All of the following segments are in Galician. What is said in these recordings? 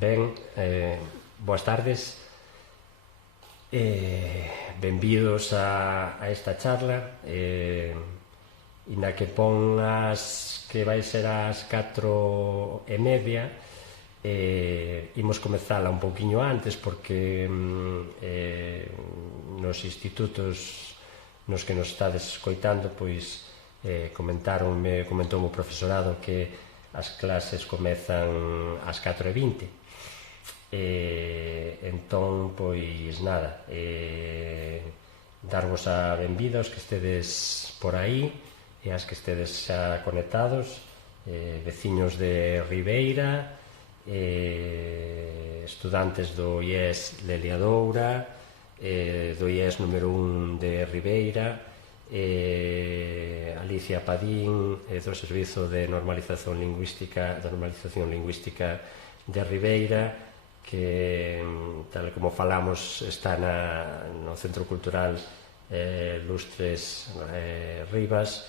Ben, boas tardes, benvidos a esta charla na que pon as que vai ser as 4:30. Imos comezala un pouquiño antes porque nos institutos nos que nos estades escoitando pois comentou o profesorado que as clases comezan ás 4:20. Entón, pois nada, darvos a benvida aos que estedes por aí e as que estedes xa conectados, veciños de Ribeira, estudantes do IES Leliadoura, do IES número 1 de Ribeira, Alicia Padín, do Servizo de Normalización Lingüística de Ribeira, que, tal como falamos, está no Centro Cultural Lustres Rivas,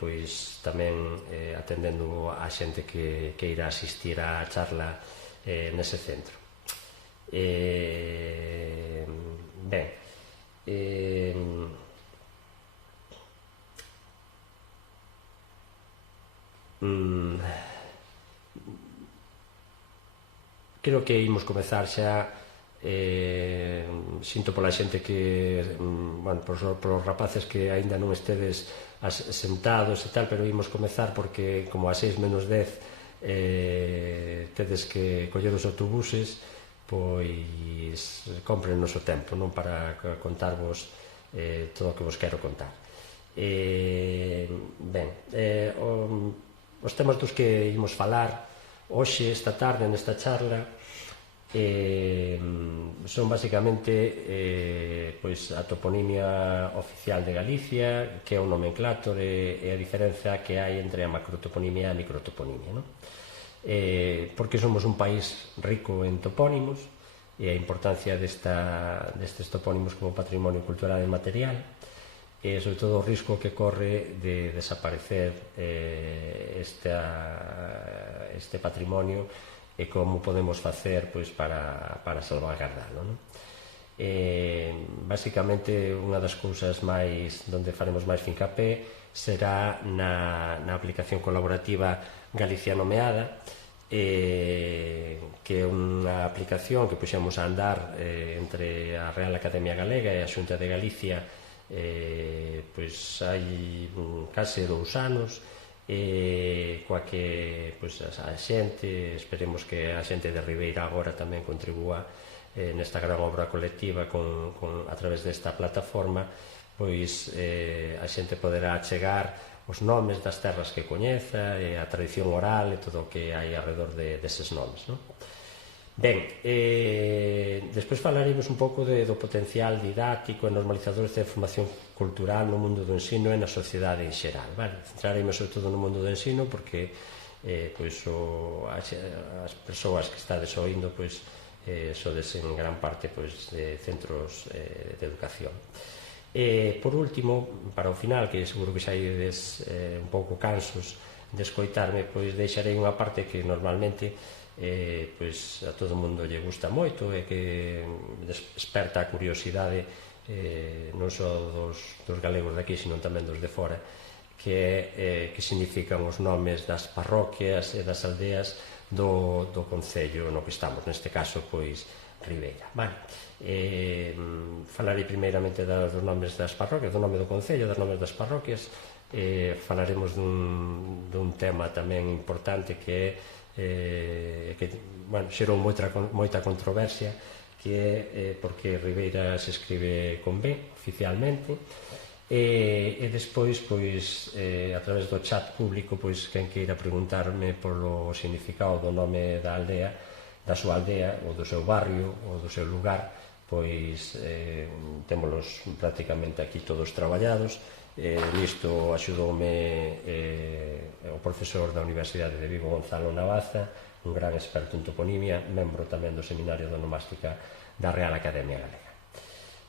pois tamén atendendo a xente que irá asistir á charla nese centro. Ben, creo que imos comezar xa. Sinto pola xente que, polos rapaces que aínda non estedes sentados e tal, pero imos comezar porque como a 6:10 tedes que coller os autobuses, pois cómprenos o tempo, non, para contarvos todo o que vos quero contar. Ben, os temas dos que imos falar hoxe, esta tarde, nesta charla, son basicamente a toponimia oficial de Galicia, que é o nomenclátor e a diferenza que hai entre a macrotoponimia e a microtoponimia, non? Porque somos un país rico en topónimos e a importancia destes topónimos como patrimonio cultural e material, e sobre todo o risco que corre de desaparecer este patrimonio e como podemos facer para salvaguardalo, non? Basicamente, unha das cousas onde faremos máis fincapé será na aplicación colaborativa Galicia Nomeada, que é unha aplicación que puxemos a andar entre a Real Academia Galega e a Xunta de Galicia hai case 2 anos, coa que a xente, esperemos que a xente de Ribeira agora tamén contribúa nesta gran obra colectiva a través desta plataforma, pois a xente poderá achegar os nomes das terras que coñeza e a tradición oral e todo o que hai alrededor deses nomes, non? Ben, despois falaremos un pouco do potencial didáctico e normalizador da información cultural no mundo do ensino e na sociedade en xeral, vale? Centraremos sobre todo no mundo do ensino porque as persoas que estades oindo sodes en gran parte de centros de educación. Por último, para o final, que seguro que xa ides un pouco cansos de escoitarme, deixarei unha parte que normalmente a todo o mundo lle gusta moito e que desperta a curiosidade non só dos galegos de aquí, sino tamén dos de fora, que significan os nomes das parroquias e das aldeas do concello no que estamos, neste caso Ribeira. Falarei primeiramente dos nomes das parroquias, do nome do concello, dos nomes das parroquias. Falaremos dun tema tamén importante que xerou moita controversia, que é porque Ribeira se escribe con B oficialmente, e despois a través do chat público quen queira preguntarme polo significado do nome da aldea, da súa aldea ou do seu barrio ou do seu lugar, témolos prácticamente aquí todos traballados. Nisto axudoume o profesor da Universidade de Vigo, Gonzalo Navaza, un gran experto en toponimia, membro tamén do Seminario de Onomástica da Real Academia Galega.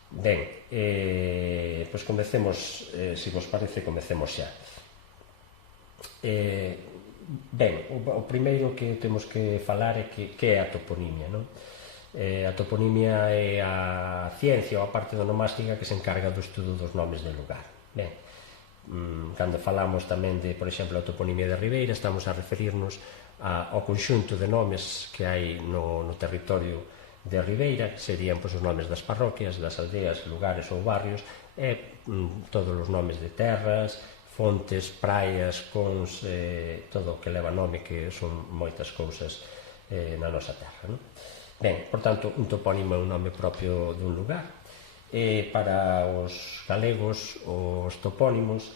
Ben, comecemos, se vos parece, comecemos xa. Ben, o primeiro que temos que falar é que é a toponimia, non? A toponimia é a ciencia ou a parte onomástica que se encarga do estudo dos nomes de lugar. Ben, cando falamos tamén de, por exemplo, a toponimia de Ribeira, estamos a referirnos ao conxunto de nomes que hai no territorio de Ribeira, que serían os nomes das parroquias, das aldeas, lugares ou barrios, e todos os nomes de terras, fontes, praias, cons, todo o que leva nome, que son moitas cousas na nosa terra, non? Ben, por tanto, un topónimo é un nome propio dun lugar. Para os galegos, os topónimos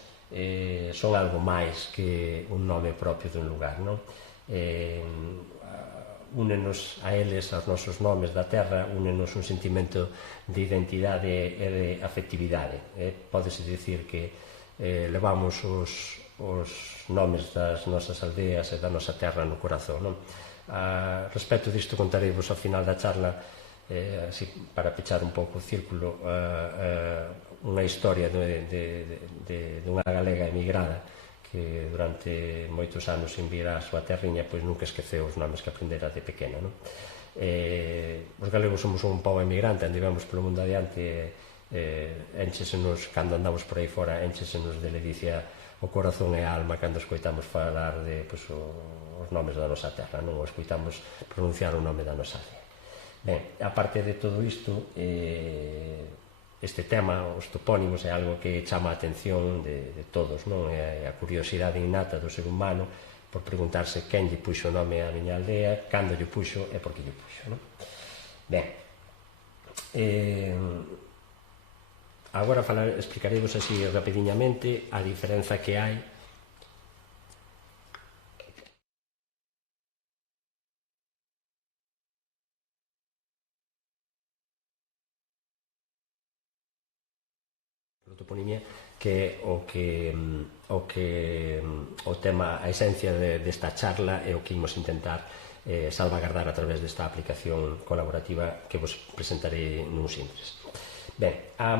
son algo máis que un nome propio dun lugar, non? Únenos a eles, aos nosos nomes da terra, únenos un sentimento de identidade e de afectividade. Pódese dicir que levamos os nomes das nosas aldeas e da nosa terra no corazón, non? Respecto disto contarei-vos ao final da charla, así, para pechar un pouco o círculo, unha historia dunha galega emigrada que durante moitos anos sin vir á súa terriña, pois nunca esqueceu os nomes que aprendera de pequena, non? Os galegos somos un pobo emigrante, andivamos polo mundo adiante, enchesenos, cando andamos por aí fora, enchesenos de ledicia o corazón e a alma cando escoitamos falar de os nomes da nosa terra, non? Ou escoitamos pronunciar o nome da nosa aldea. Ben, a parte de todo isto, este tema, os topónimos, é algo que chama a atención de todos, non? É a curiosidade innata do ser humano por preguntarse quen lle puxo o nome á miña aldea, cando lle puxo e por que lle puxo, non? Ben, agora explicaremos así rapidiñamente a diferenza que hai toponimia, que o tema, a esencia desta charla é o que imos intentar salvagardar a través desta aplicación colaborativa que vos presentarei nun simples. Ben, a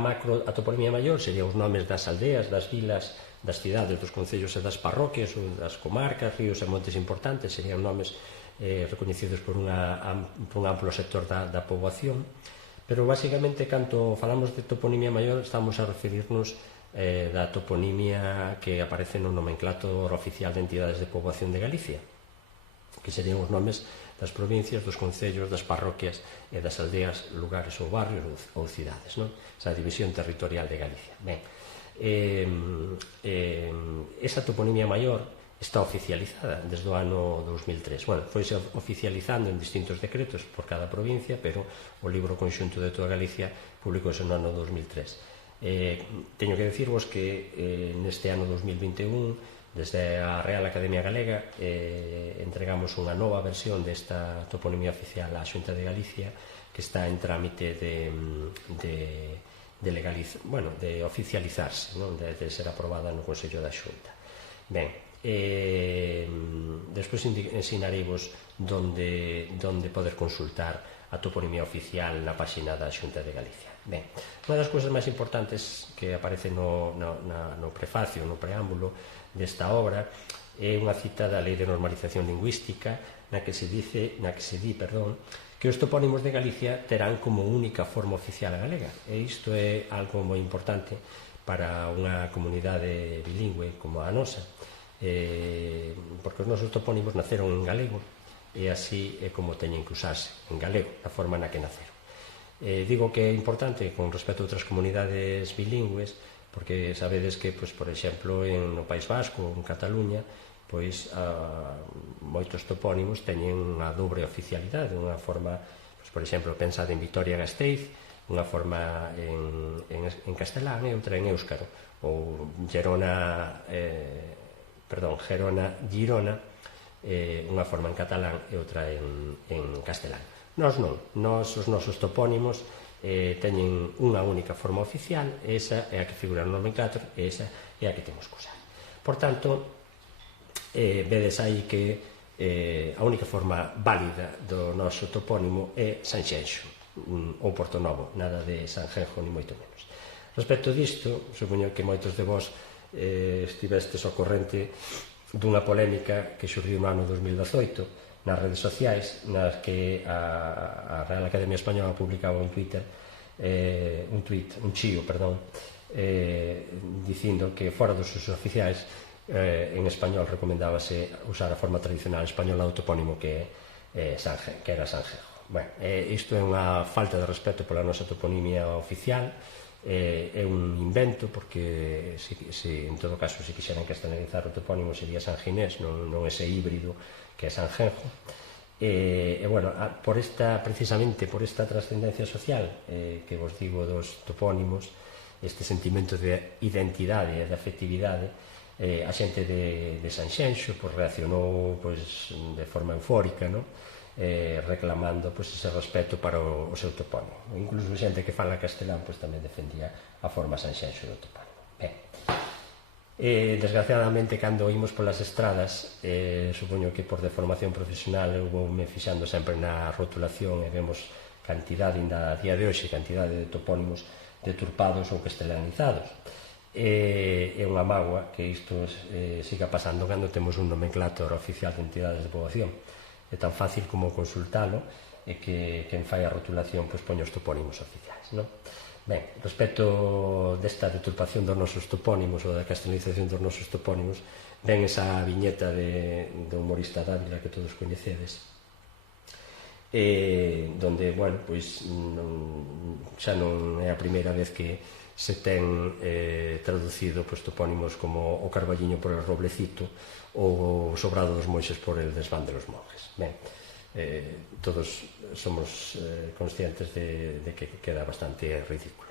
toponimia maior sería os nomes das aldeas, das vilas, das cidades, dos concellos e das parroquias, ou das comarcas, ríos e montes importantes, serían nomes recoñecidos por un amplo sector da poboación. Pero, basicamente, cando falamos de toponimia maior, estamos a referirnos da toponimia que aparece no nomenclátor oficial de entidades de poboación de Galicia, que serían os nomes das provincias, dos concellos, das parroquias e das aldeas, lugares ou barrios ou cidades, non? Esa división territorial de Galicia. Ben, esa toponimia maior está oficializada desde o ano 2003. Bueno, foise oficializando en distintos decretos por cada provincia, pero o libro conxunto de toda Galicia publicouse no ano 2003. Teño que dicirvos que neste ano 2021, desde a Real Academia Galega, entregamos unha nova versión desta toponimia oficial á Xunta de Galicia, que está en trámite de oficializarse, non? De ser aprobada no Consello da Xunta. Ben, despois ensinareivos donde poder consultar a toponimia oficial na páxina da Xunta de Galicia. Ben, unha das cousas máis importantes que aparece no prefacio, no preámbulo desta obra, é unha cita da Lei de Normalización Lingüística na que se di que os topónimos de Galicia terán como única forma oficial a galega, e isto é algo moi importante para unha comunidade bilingüe como a nosa, porque os nosos topónimos naceron en galego e así é como teñen que usarse, en galego, da forma na que naceron. Digo que é importante con respecto a outras comunidades bilingües, porque sabedes que, por exemplo, no País Vasco ou en Cataluña, moitos topónimos teñen unha dobre oficialidade, unha forma, por exemplo, pensade en Vitoria-Gasteiz, unha forma en castelán e outra en éuscaro, ou Girona, unha forma en catalán e outra en castelán. Nós non, os nosos topónimos teñen unha única forma oficial, e esa é a que figura no nomenclátor, e esa é a que temos que usar. Por tanto, vedes aí que a única forma válida do noso topónimo é Sanxenxo ou Portonovo, nada de Sanjenjo ni moito menos. Respecto disto, supoño que moitos de vos estivestes ao corrente dunha polémica que xurriu no ano 2018 nas redes sociais, nas que a Real Academia Española publicaba un Twitter, un chío, dicindo que fora dos usos oficiais en español recomendábase usar a forma tradicional española do topónimo que era Sanjenjo. Bueno, isto é unha falta de respeto pola nosa toponimia oficial, é un invento, porque en todo caso se quixeran castellanizar o topónimo sería sanginés, non ese híbrido que é Sanjenjo. Bueno, precisamente por esta trascendencia social que vos digo dos topónimos, este sentimento de identidade e de afectividade, a xente de Sanxenxo reaccionou de forma eufórica, reclamando ese respeto para o seu topónimo. Incluso xente que fala castelán tamén defendía a forma Sanxenxo do topónimo. Desgraciadamente, cando oímos polas estradas, supoño que por deformación profesional eu voume fixando sempre na rotulación e vemos cantidade, ainda a día de hoxe, cantidade de topónimos deturpados ou castelanizados. É unha mágoa que isto siga pasando cando temos un nomenclátor oficial de entidades de poboación. É tan fácil como consultalo e que quen fai a rotulación poña os topónimos oficiais. Ben, respecto desta deturpación dos nosos topónimos ou da castelanización dos nosos topónimos, ven esa viñeta do humorista Dávila que todos coñecedes, donde, bueno, xa non é a primeira vez que se ten traducido topónimos como o Carballiño por el Roblecito ou o Sobrado dos Monxes por el Desván de los Monjes. Ben, todos somos conscientes de que queda bastante ridículo.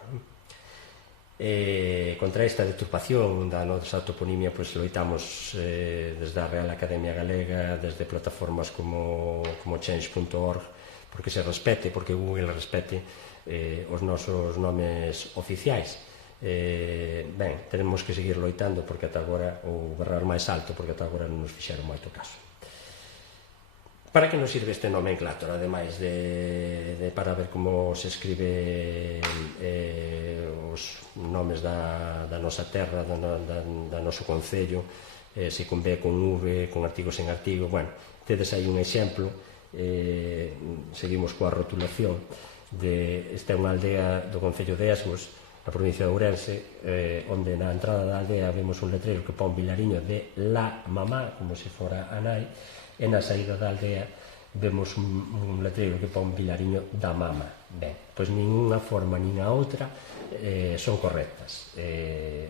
Contra esta deturpación da nosa toponimia loitamos desde a Real Academia Galega, desde plataformas como change.org, porque se respete, porque Google respete os nosos nomes oficiais. Ben, tenemos que seguir loitando porque ata agora, ou berrar máis alto, porque ata agora non nos fixeron moito caso. Para que nos sirve este nomenclátor, ademais para ver como se escribe os nomes da nosa terra, da noso concello, se con B, con V, con artigo, sen artigo? Bueno, tedes aí un exemplo, seguimos coa rotulación. Esta é unha aldea do concello de Esgos, na provincia de Ourense, onde na entrada da aldea vemos un letreiro que pon Vilariño de la mamá, como se fora a nai, e na saída da aldea vemos un letreiro que pon Vilariño da mama. Ben, pois ninguna forma nin a outra son correctas.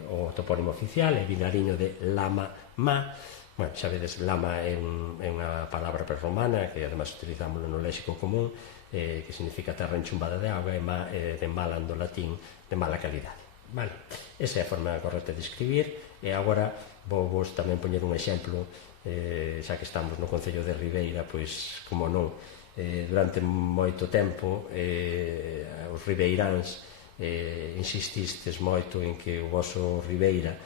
O topónimo oficial é Vilariño de Lama Ma. Bueno, xa vedes, lama é unha palabra prerromana que además utilizámoslo no léxico común, que significa terra enchumbada de auga, e ma de mala do latín, de mala calidade. Vale, esa é a forma correcta de escribir. E agora vou vos tamén poñer un exemplo, xa que estamos no concello de Ribeira, pois, como non, durante moito tempo os ribeiráns insististes moito en que o voso Ribeira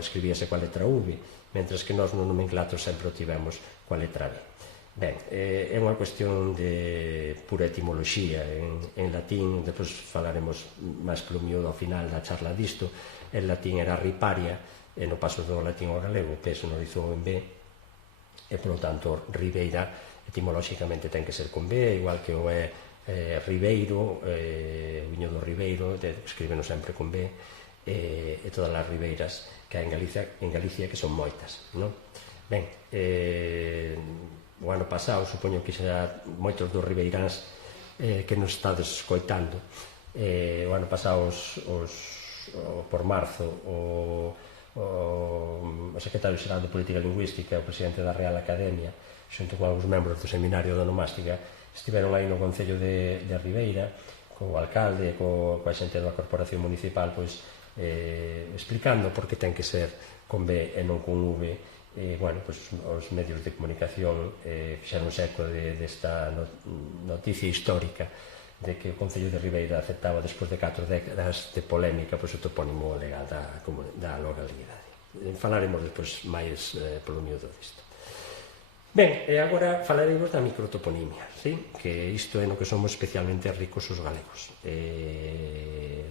escribíase coa letra V, mentres que nós no nomenclator sempre o tivemos coa letra B. Ben, é unha cuestión de pura etimoloxía. En latín, depois falaremos máis polo miúdo ao final da charla disto, en latín era riparia, e no paso do latín ao galego P sonorizou en B, e polo tanto Ribeira etimolóxicamente ten que ser con B, igual que o é Ribeiro, viño do Ribeiro, escríbeno sempre con B, e todas as ribeiras que hai en Galicia, que son moitas, non? Ben, o ano pasado, supoño que xa moitos dos ribeiráns que nos estades escoitando, o ano pasado por marzo o secretario xeral de Política Lingüística, o presidente da Real Academia, xunto con algúns membros do seminario de onomástica, estiveron aí no concello de Ribeira, co alcalde e coa xente da corporación municipal, explicando por que ten que ser con B e non con V. Bueno, os medios de comunicación fixeron eco desta noticia histórica de que o concello de Ribeira aceptaba, despois de 4 décadas de polémica, o topónimo legal da localidade. Falaremos despois máis polo miúdo disto. Ben, e agora falaremos da microtoponimia, que isto é no que somos especialmente ricos os galegos.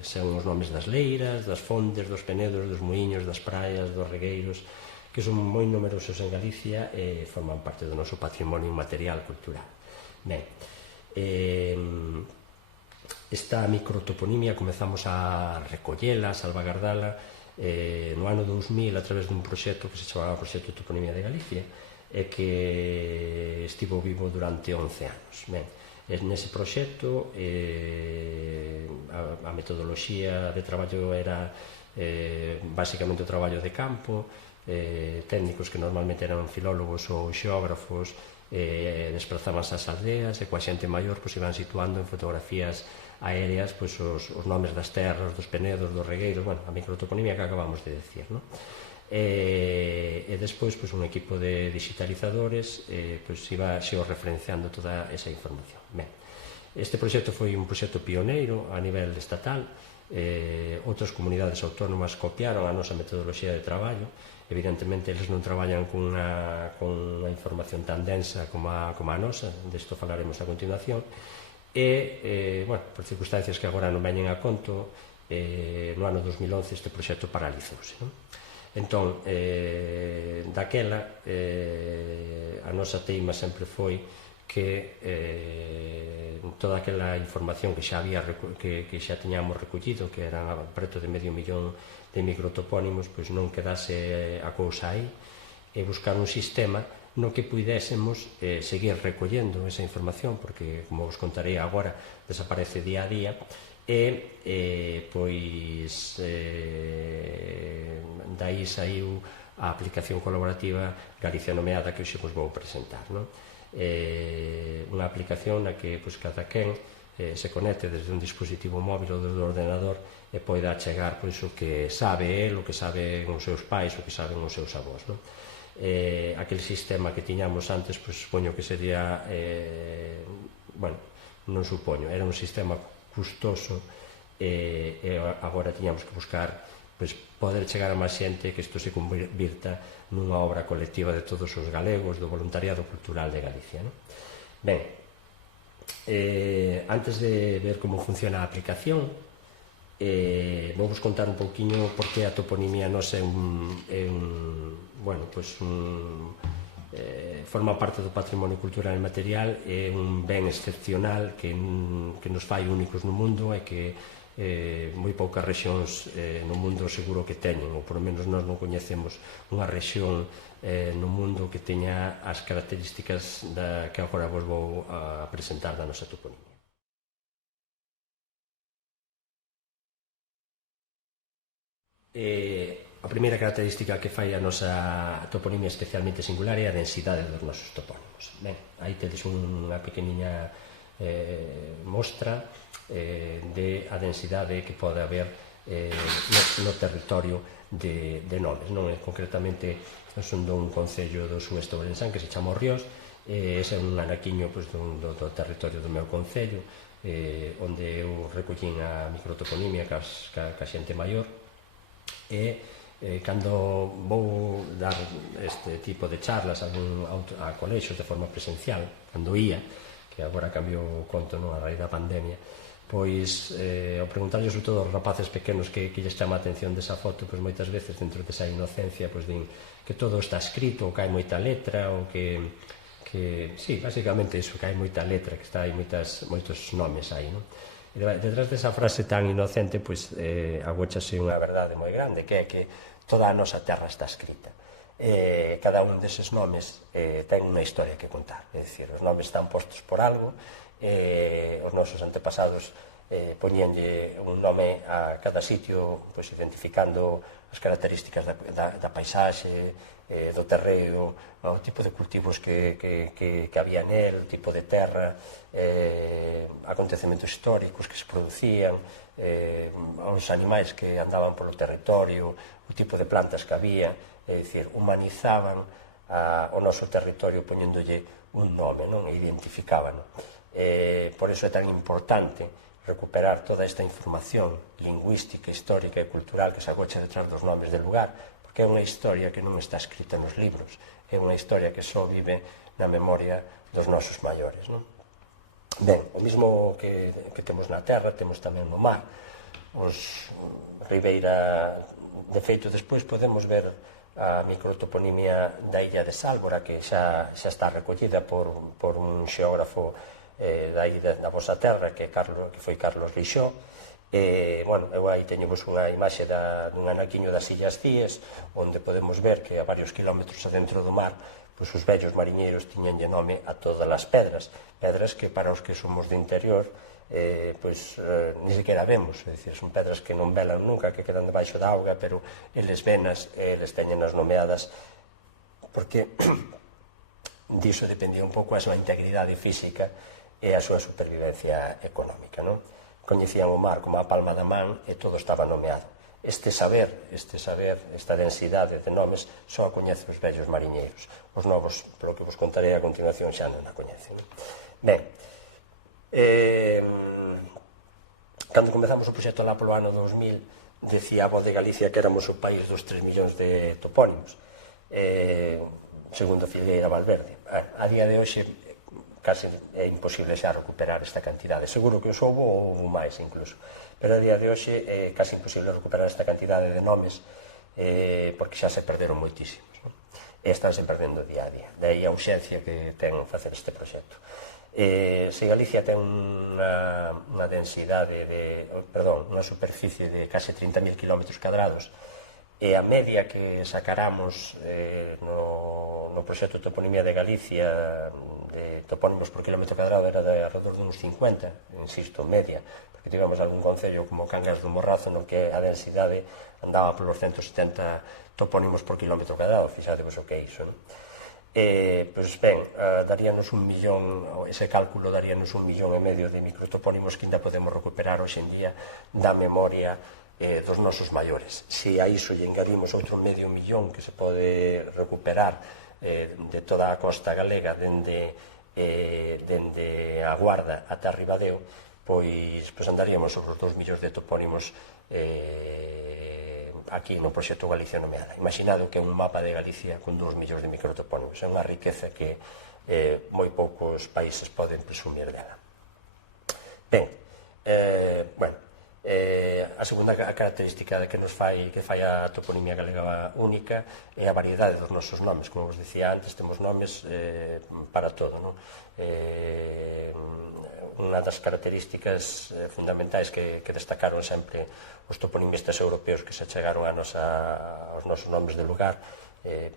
Son os nomes das leiras, das fontes, dos penedos, dos muiños, das praias, dos regueiros, que son moi numerosos en Galicia e forman parte do noso patrimonio material cultural. Ben, esta microtoponimia comezamos a recollela, a salvagardala no ano 2000 a través dun proxecto que se chamaba Proxecto Toponimia de Galicia e que estivo vivo durante 11 anos. Ben, nese proxecto a metodoloxía de traballo era basicamente o traballo de campo, técnicos que normalmente eran filólogos ou xeógrafos desplazábanse ás aldeas e coa xente maior iban situando en fotografías aéreas os nomes das terras, dos penedos, dos regueiros, a microtoponimia que acabamos de decir, non? E despois un equipo de digitalizadores iba xeorreferenciando toda esa información. Ben, este proxecto foi un proxecto pioneiro a nivel estatal, outras comunidades autónomas copiaron a nosa metodoloxía de traballo. Evidentemente eles non traballan con unha información tan densa como a nosa, desto falaremos a continuación, e por circunstancias que agora non veñen a conto, no ano 2011 este proxecto paralizouse, non? Entón, daquela a nosa teima sempre foi que toda aquela información que xa tiñamos recollido, que eran preto de 500.000 de microtopónimos, non quedase a cousa aí, e buscar un sistema no que puidésemos seguir recollendo esa información, porque, como vos contarei agora, desaparece día a día, e dai saiu a aplicación colaborativa Galicia Nomeada que hoxe vos vou presentar, non? Unha aplicación na que cada quen se conecte desde un dispositivo móvil ou desde o ordenador e poida achegar o que sabe el, o que saben os seus pais, o que saben os seus avós, non? Aquel sistema que tiñamos antes, supoño que sería, non supoño, era un sistema custoso e agora tiñamos que buscar poder chegar a máis xente, que isto se convirta nunha obra colectiva de todos os galegos, do voluntariado cultural de Galicia, non? Ben, antes de ver como funciona a aplicación, vou vos contar un pouquiño por que a toponimia nos forma parte do patrimonio cultural e material, é un ben excepcional que nos fai únicos no mundo e que moi poucas rexións no mundo seguro que teñen, ou por lo menos nós non coñecemos unha rexión no mundo que teña as características que agora vos vou a presentar da nosa toponimia. A primeira característica que fai a nosa toponimia especialmente singular é a densidade dos nosos topónimos. Ben, aí tedes unha pequeniña mostra de a densidade que pode haber no territorio de nomes, non? Concretamente, son dun concello do sueste ourensán que se chama Ríos, ese é un anaquiño do territorio do meu concello, onde eu recollín a microtoponimia ca xente maior, e cando vou dar este tipo de charlas a colexios de forma presencial, cando ia, que agora cambiou o conto a raíz da pandemia, pois ao preguntarlle sobre todo aos rapaces pequenos que lles chama a atención desa foto, pois moitas veces dentro desa inocencia din que todo está escrito, ou que hai moita letra, ou que sí, basicamente iso, que hai moita letra, que está aí moitos nomes aí, non? E detrás desa frase tan inocente, pois agóchase unha verdade moi grande, que é que toda a nosa terra está escrita. Cada un deses nomes ten unha historia que contar, é dicir, os nomes están postos por algo, os nosos antepasados poñenlle un nome a cada sitio, identificando as características da paisaxe, do terreo, o tipo de cultivos que había nel, o tipo de terra, acontecementos históricos que se producían, os animais que andaban polo territorio, o tipo de plantas que había, é dicir, humanizaban o noso territorio poñéndolle un nome, non? E identificábano. Por iso é tan importante recuperar toda esta información lingüística, histórica e cultural que se agocha detrás dos nomes del lugar, porque é unha historia que non está escrita nos libros, é unha historia que só vive na memoria dos nosos maiores, non? Ben, o mismo que temos na terra, temos tamén no mar. Os Ribeira, de feito, despois podemos ver a microtoponimia da illa de Sálvora, que xa está recollida por un xeógrafo da vosa terra, que foi Carlos Lixó. Bueno, eu aí teñemos unha imaxe dun anaquiño das Illas Cíes, onde podemos ver que a varios kilómetros adentro do mar os vellos mariñeiros tiñanlle nome a todas as pedras que para os que somos de interior ni sequera vemos, é dicir, son pedras que non velan nunca, que quedan debaixo da auga, pero eles venas, eles teñenas nomeadas porque diso dependía un pouco a súa integridade física e a súa supervivencia económica, non? Coñecían o mar como a palma da man e todo estaba nomeado. Este saber, esta densidade de nomes só a coñecen os vellos mariñeiros. Os novos, polo que vos contarei a continuación, xa non a coñecen. Ben, cando comezamos o proxecto lá polo ano 2000, decía a Voz de Galicia que éramos o país dos 3 millóns de topónimos, segundo Filgueira Valverde. A día de hoxe case é imposible xa recuperar esta cantidade. Seguro que os houbo ou máis incluso, pero a día de hoxe é case imposible recuperar esta cantidade de nomes porque xa se perderon moitísimos, e estánse perdendo día a día. Daí a urxencia que ten facer este proxecto. Se Galicia ten unha densidade unha superficie de case 30.000 km cadrados, e a media que sacaramos no proxecto de toponimia de Galicia de topónimos por kilómetro cadrado era de alrededor de uns 50, insisto, media, porque tivemos algún concello como Cangas do Morrazo no que a densidade andaba polos 170 topónimos por kilómetro cadrado. Fixadevos o que é iso, non? Pois ben, daríanos 1 millón, ese cálculo daríanos 1,5 millón de microtopónimos que ainda podemos recuperar hoxe en día da memoria dos nosos maiores. Se a iso lle engarimos outro 0,5 millón que se pode recuperar de toda a costa galega dende a Guarda ata Ribadeo, pois andaríamos sobre os 2 millóns de topónimos aquí no proxecto Galicia Nomeada. Imaginado que é un mapa de Galicia con 2 millóns de microtopónimos. É unha riqueza que moi poucos países poden presumir dela. Ben, a segunda característica que fai a toponimia galega única é a variedade dos nosos nomes. Como vos dicía antes, temos nomes para todo, non? Unha das características fundamentais que destacaron sempre os toponimistas europeos que se achegaron aos nosos nomes de lugar,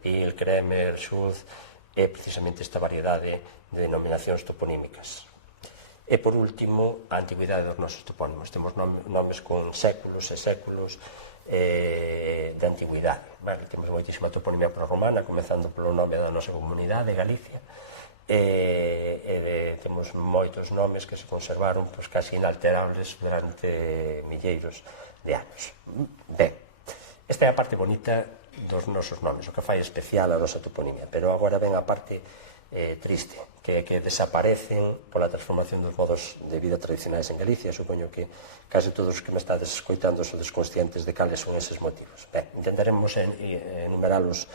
Pil, Kremer, Schulz, é precisamente esta variedade de denominacións toponímicas. E, por último, a antigüidade dos nosos topónimos. Temos nomes con séculos e séculos de antigüidade. Temos moitísima toponimia prorromana, comezando polo nome da nosa comunidade, Galicia, e temos moitos nomes que se conservaron casi inalterables durante milleiros de anos. Ben, esta é a parte bonita dos nosos nomes, o que fai especial a nosa toponimia, pero agora ven a parte triste, que desaparecen pola transformación dos modos de vida tradicionais en Galicia. Supoño que case todos os que me estades escoitando sodes conscientes de cales son eses motivos. Ben, intentaremos enumeralos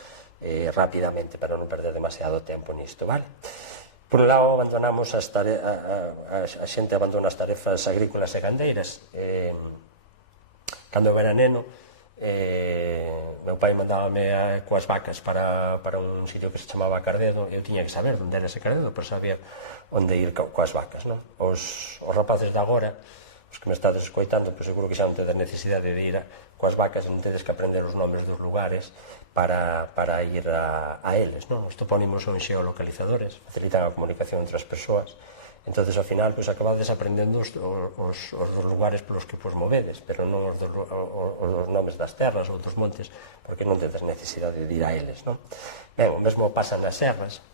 rapidamente para non perder demasiado tempo nisto, vale? Por un lado, abandonamos a xente abandona as tarefas agrícolas e gandeiras. Cando eu era neno, meu pai mandábame coas vacas para un sitio que se chamaba Cardedo, e eu tiña que saber onde era ese Cardedo para saber onde ir coas vacas, non? Os rapaces de agora, os que me estades escoitando, pois seguro que xa non tedes necesidade de ir coas vacas, non tedes que aprender os nomes dos lugares para ir a eles, non? Os topónimos son xeolocalizadores, facilitan a comunicación entre as persoas. Entonces, ao final, acabades aprendendo os dos lugares polos que vos movedes, pero non os nomes das terras ou dos montes, porque non tedes necesidade de ir a eles, non? Ben, o mesmo pasa nas serras.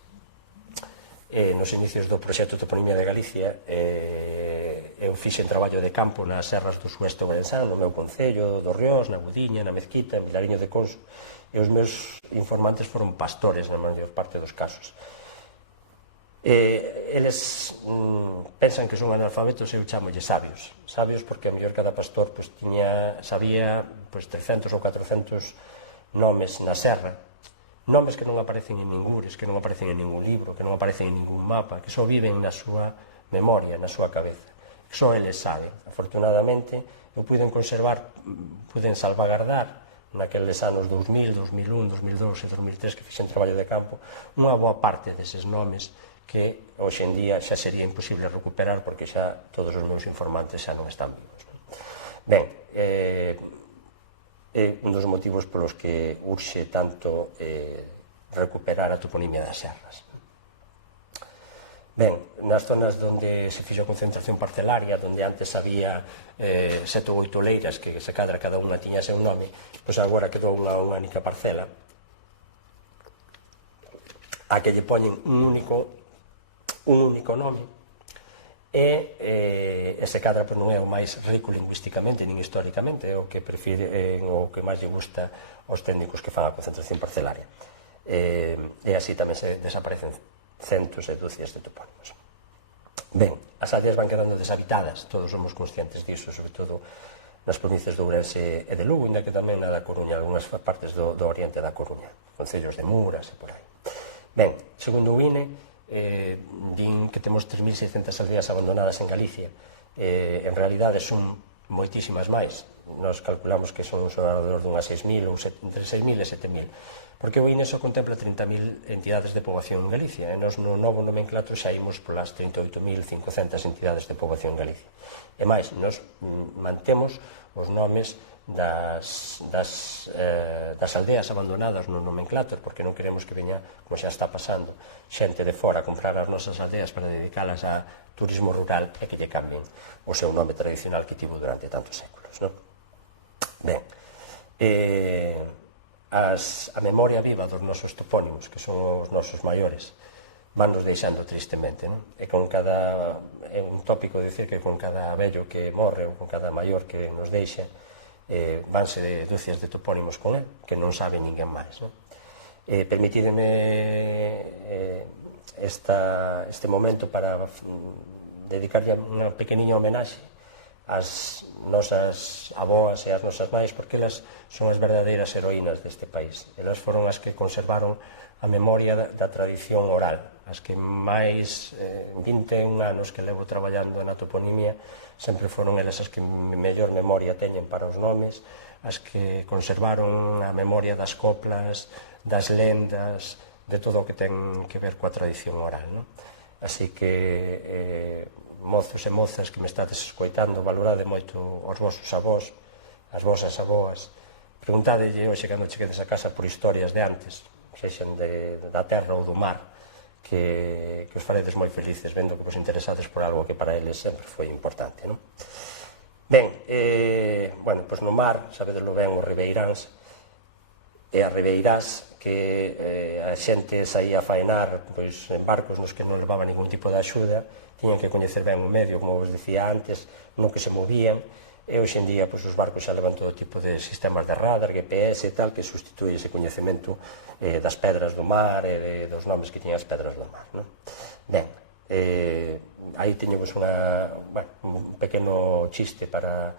Nos inicios do proxecto Toponimia de Galicia, eu fixen traballo de campo nas serras do Sueste Ourensán, no meu concello, do Riós, na Gudiña, na Mezquita, en Vilariño de Conso, e os meus informantes foron pastores na maior parte dos casos. Eles pensan que son analfabetos e eu chamolle sabios. Sabios porque a mellor cada pastor sabía 300 ou 400 nomes na serra, nomes que non aparecen en ningures, que non aparecen en ningún libro, que non aparecen en ningún mapa, que só viven na súa memoria, na súa cabeza, que só eles saben. Afortunadamente, eu puiden salvagardar naqueles anos 2000, 2001, 2002 e 2003 que fixen traballo de campo, unha boa parte deses nomes que hoxe en día xa sería imposible recuperar porque xa todos os meus informantes xa non están vivos. Ben, é un dos motivos polos que urxe tanto recuperar a toponimia das serras. Ben, nas zonas onde se fixo a concentración parcelaria, onde antes había 7 ou 8 leiras que se cadra cada unha tiña seu nome, pois agora quedou unha única parcela a que lle poñen un único nome e se cadra pois non é o máis rico lingüísticamente nin históricamente, é o que prefiren, o que máis lle gusta aos técnicos que fan a concentración parcelaria, e así tamén se desaparecen centos e dúcias de topónimos. Ben, as aldeas van quedando deshabitadas, todos somos conscientes disso, sobre todo nas provincias de Ourense e de Lugo, ainda que tamén na da Coruña, algunhas partes do oriente da Coruña, concellos de Muras e por aí. Ben, segundo o INE, din que temos 3.600 aldeas abandonadas en Galicia. En realidade son moitísimas máis. Nos calculamos que son alrededor dunhas 6.000 ou entre 6.000 e 7.000. Porque o INE só contempla 30.000 entidades de poboación en Galicia, e nos no novo nomenclato xa imos polas 38.500 entidades de poboación en Galicia. E máis, nos mantemos os nomes das aldeas abandonadas no nomenclato, porque non queremos que veña, como xa está pasando, xente de fora a comprar as nosas aldeas para dedicalas a turismo rural e que lle cambien o seu nome tradicional que tivo durante tantos séculos, non? Ben, a memoria viva dos nosos topónimos, que son os nosos maiores, van nos deixando tristemente, non? E con cada, é un tópico dicir que con cada vello que morre ou con cada maior que nos deixa, vanse de dúcias de topónimos con él, que non sabe ninguén máis, non? Permitideme este momento para dedicarlle unha pequeniña homenaxe ás nosas aboas e ás nosas mães, porque elas son as verdadeiras heroínas deste país. Elas foron as que conservaron a memoria da tradición oral, as que máis 21 anos que levo traballando na toponimia, sempre foron elas as que mellor memoria teñen para os nomes, as que conservaron a memoria das coplas, das lendas, de todo o que ten que ver coa tradición oral, non? Así que mozos e mozas que me estades escoitando, valorade moito os vosos avós, as vosas aboas, preguntadelle hoxe cando cheguedes a casa por historias de antes, sexan da terra ou do mar, que os faredes moi felices vendo que vos interesades por algo que para eles sempre foi importante, non? Ben, bueno, pois no mar, sabedelo ben, os ribeiráns e as ribeirás, que a xente saía a faenar pois, en barcos nos que non levaba ningún tipo de axuda, tiñan que coñecer ben o medio, como vos dicía antes, no que se movían, e hoxe en día pois, os barcos xa levan todo tipo de sistemas de radar, GPS e tal, que sustituye ese coñecemento das pedras do mar e dos nomes que tiñan as pedras do mar, non? Ben, aí teño pois, un pequeno chiste para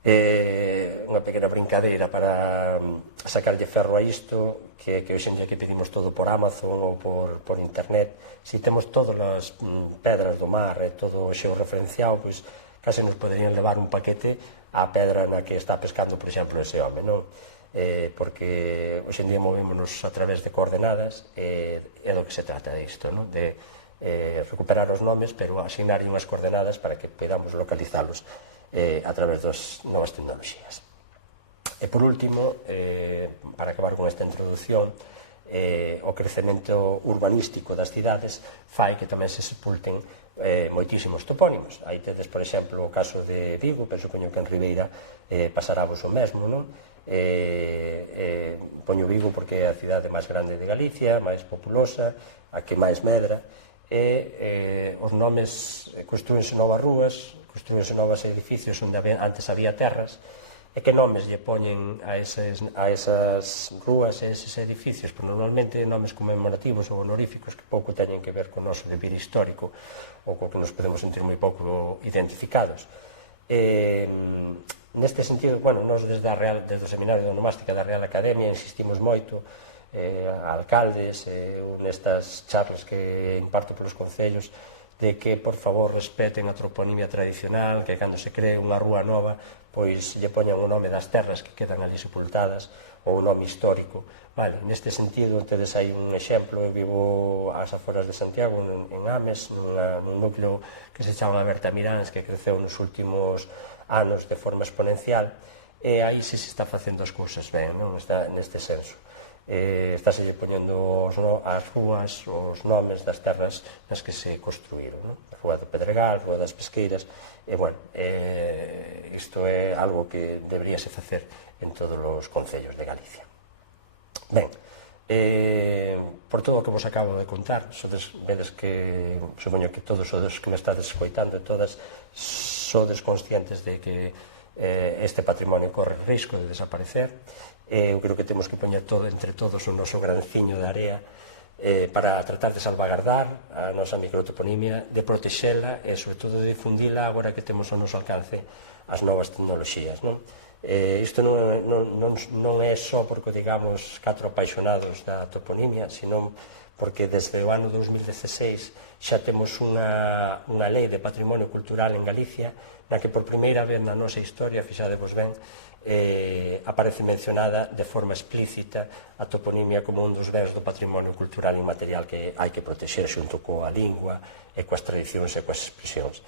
unha pequena brincadeira para sacarlle ferro a isto, que hoxe en día que pedimos todo por Amazon ou por internet, se temos todas as pedras do mar e todo o xeo referenciado, pois case nos poderían levar un paquete á pedra na que está pescando, por exemplo, ese home, non? Porque hoxe en día movémonos a través de coordenadas e é do que se trata disto, non? De recuperar os nomes, pero asignar unhas coordenadas para que podamos localizalos a través das novas tecnoloxías. E por último, para acabar con esta introducción, o crecemento urbanístico das cidades fai que tamén se sepulten moitísimos topónimos. Aí tedes, por exemplo, o caso de Vigo, penso que en Ribeira pasarávos o mesmo, non? Poño Vigo porque é a cidade máis grande de Galicia, máis populosa, a que máis medra, e os nomes construense novas rúas, construense novos edificios onde antes había terras, e que nomes lle poñen a esas rúas e eses edificios? Pois normalmente nomes conmemorativos ou honoríficos que pouco teñen que ver con o noso devir histórico ou co que nos podemos sentir moi pouco identificados. Neste sentido, bueno, nós desde o Seminario de Onomástica da Real Academia insistimos moito a alcaldes, nestas charlas que imparto polos concellos, de que, por favor, respeten a toponimia tradicional, que cando se cree unha rúa nova, pois lle poñan o nome das terras que quedan ali sepultadas, ou o nome histórico. Vale, neste sentido, tedes aí un exemplo. Eu vivo ás aforas de Santiago, en Ames, nun núcleo que se chama Bertamiráns, que creceu nos últimos anos de forma exponencial, e aí se está facendo as cousas ben, non? Neste senso. Estáse poñendo as rúas, os nomes das terras nas que se construíron, non? A Rúa do Pedregal, a Rúa das Pesqueiras, e, bueno, isto é algo que deberíase facer en todos os concellos de Galicia. Ben, por todo o que vos acabo de contar, vedes que, supoño que todos os que me estades escoitando e todas sodes conscientes de que este patrimonio corre risco de desaparecer. Eu creo que temos que poñer entre todos o noso granciño de area para tratar de salvagardar a nosa microtoponimia, de protexela e, sobre todo, de difundila agora que temos ao noso alcance as novas tecnoloxías, non? Isto non é só porque, digamos, 4 apaixonados da toponimia, senón porque desde o ano 2016 xa temos unha lei de patrimonio cultural en Galicia na que por primeira vez na nosa historia, fixadevos ben, aparece mencionada de forma explícita a toponimia como un dos bens do patrimonio cultural inmaterial que hai que protexer xunto coa lingua e coas tradicións e coas expresións.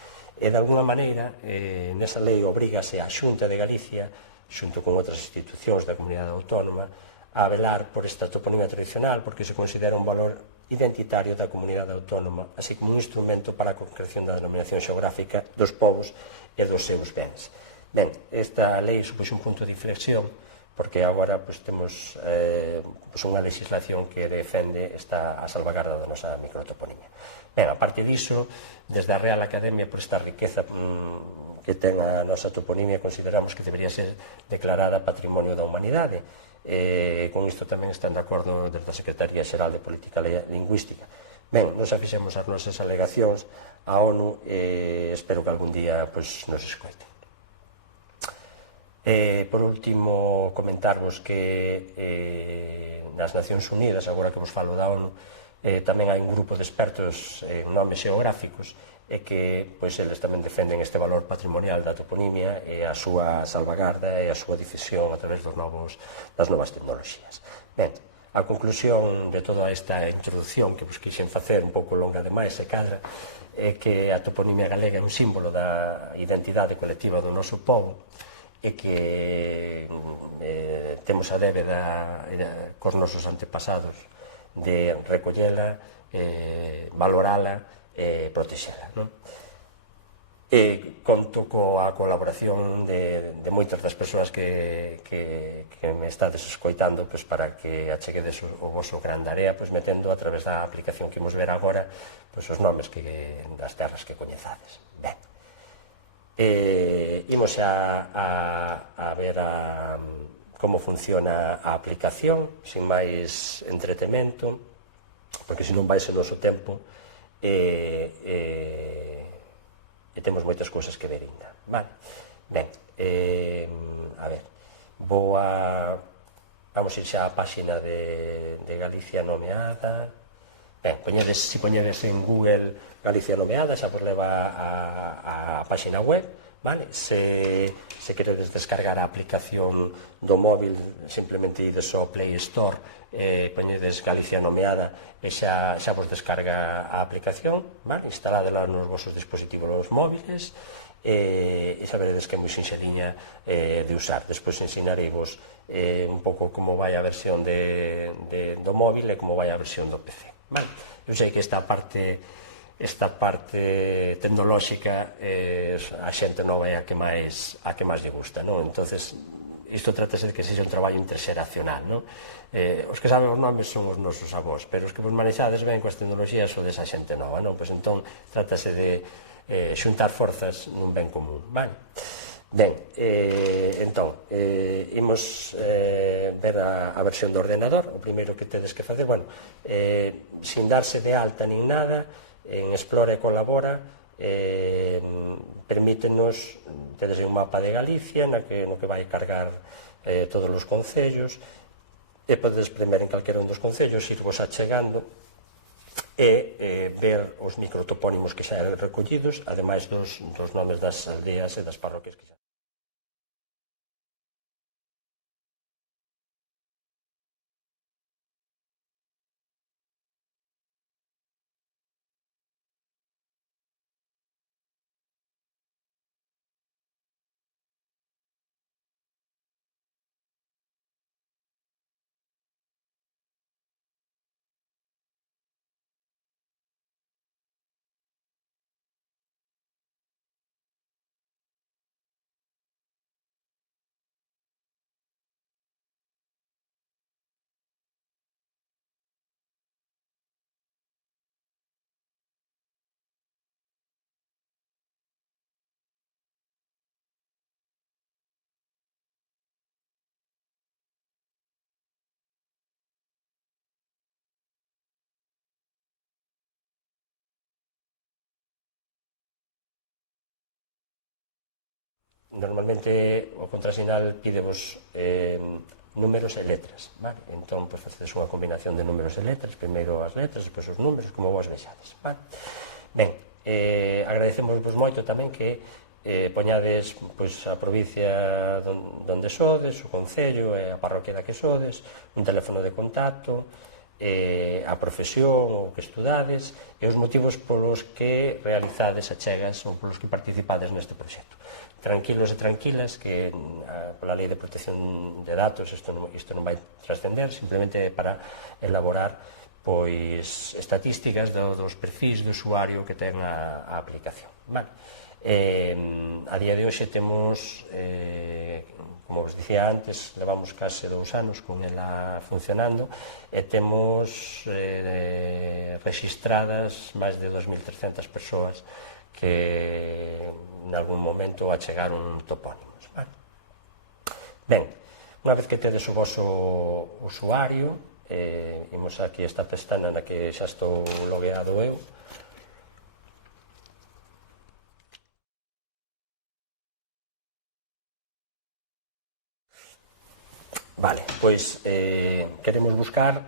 E, de alguna maneira, nesa lei obrígase a Xunta de Galicia, xunto con outras institucións da comunidade autónoma, a velar por esta toponimia tradicional porque se considera un valor identitario da comunidade autónoma, así como un instrumento para a concreción da denominación xeográfica dos povos e dos seus bens. Ben, esta lei supuxe un punto de inflexión porque agora temos unha legislación que defende a salvagarda da nosa microtoponimia. Ben, a parte diso, desde a Real Academia, por esta riqueza que ten a nosa toponimia, consideramos que debería ser declarada Patrimonio da Humanidade. Con isto tamén están de acordo desde a Secretaría Xeral de Política Lingüística. Ben, nos afixemos as nosas alegacións á ONU e espero que algún día nos escoiten. Por último, comentarvos que nas Nacións Unidas, agora que vos falo da ONU, tamén hai un grupo de expertos en nomes xeográficos e que eles tamén defenden este valor patrimonial da toponimia e a súa salvagarda e a súa difusión a través das novas tecnoloxías. Ben, a conclusión de toda esta introducción que vos quixen facer un pouco longa demais e cadra é que a toponimia galega é un símbolo da identidade colectiva do noso povo e que temos a débeda cos nosos antepasados de recollela, valorala e protexela. E conto coa colaboración de moitas das persoas que me estades escoitando para que acheguedes o voso gran tarea metendo a través da aplicación que imos ver agora os nomes das terras que coñezades. Ben, imos a ver como funciona a aplicación sin máis entretemento porque senón vai ser o noso tempo e temos moitas cousas que ver ainda. Vale. Ben, a ver, vamos ir xa á páxina de Galicia Nomeada. Ben, se poñedes en Google Galicia Nomeada xa vos leva a páxina web, vale? Se queredes descargar a aplicación do móvil, simplemente ides ao Play Store, poñedes Galicia Nomeada e xa vos descarga a aplicación, vale? Instaládela nos vosos dispositivos móviles e saberedes que é moi sinxeliña de usar. Despois ensinarei-vos un pouco como vai a versión do móvil e como vai a versión do PC. Vale? Eu sei que esta parte tecnolóxica a xente nova é a que máis lle gusta, non? Entonces, isto trátase de que sexa un traballo interxeracional, non? Os que saben os nomes son os nosos avós, pero os que vos manexades ben coas tecnoloxías son desa xente nova, non? Pois entón, trátase de xuntar forzas nun ben común, vale? Ben, entón, imos ver a versión do ordenador. O primeiro que tedes que facer, bueno, sin darse de alta nin nada, en Explora e Colabora, permítenos, tedes un mapa de Galicia no que vai cargar todos os concellos e podedes premer en calquera un dos concellos, irvos achegando e ver os microtopónimos que xa eran recollidos, ademais dos nomes das aldeas e das parroquias que xa. Normalmente o contrasinal pídevos números e letras, vale? Entón, pois, facedes unha combinación de números e letras, primeiro as letras, depois os números, como vos vexades, vale? Ben, agradecemos-vos moito tamén que poñades pois, a provincia donde sodes, o concello e a parroquia da que sodes, un teléfono de contacto, a profesión o que estudades e os motivos polos que realizades achegas ou polos que participades neste proxecto. Tranquilos e tranquilas que pola Lei de Protección de Datos isto non vai trascender, simplemente para elaborar pois estatísticas dos perfis de usuario que ten a aplicación. Vale. A día de hoxe temos, como vos dicía antes, levamos case 2 anos con ela funcionando e temos registradas máis de 2.300 persoas que en algún momento achegaron topónimos. Vale. Ben, unha vez que tedes o voso usuario, imos aquí esta pestana na que xa estou logueado eu. Vale, pois queremos buscar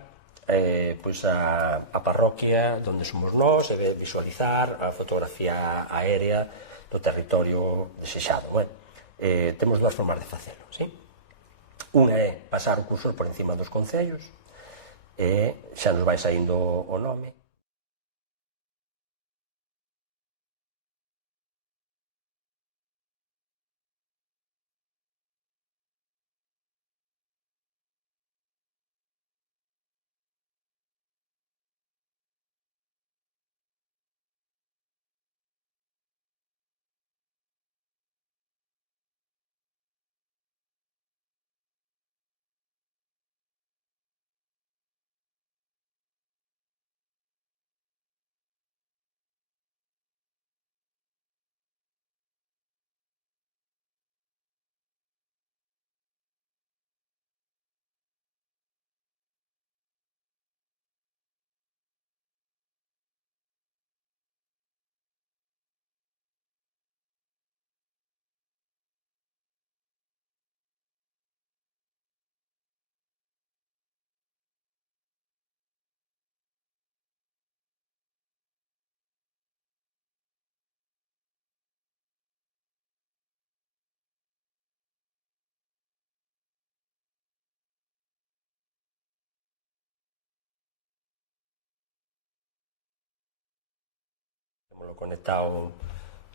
pois a parroquia onde somos nós e visualizar a fotografía aérea do territorio desexado. Temos 2 formas de facelo, sí? Unha é pasar o cursor por encima dos concellos e xa nos vai saindo o nome.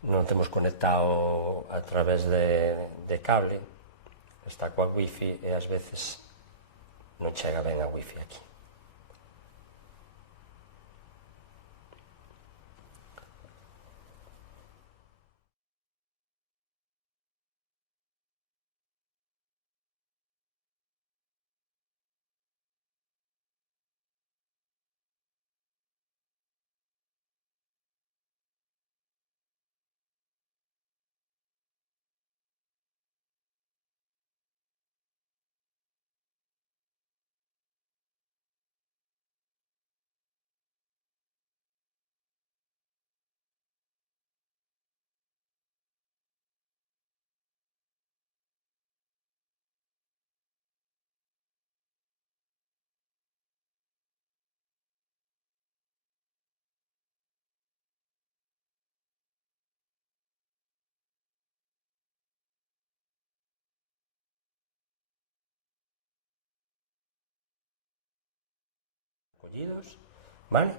Non temos conectado a través de cable, está coa wifi e ás veces non chega ben a wifi aquí. recollidos, vale?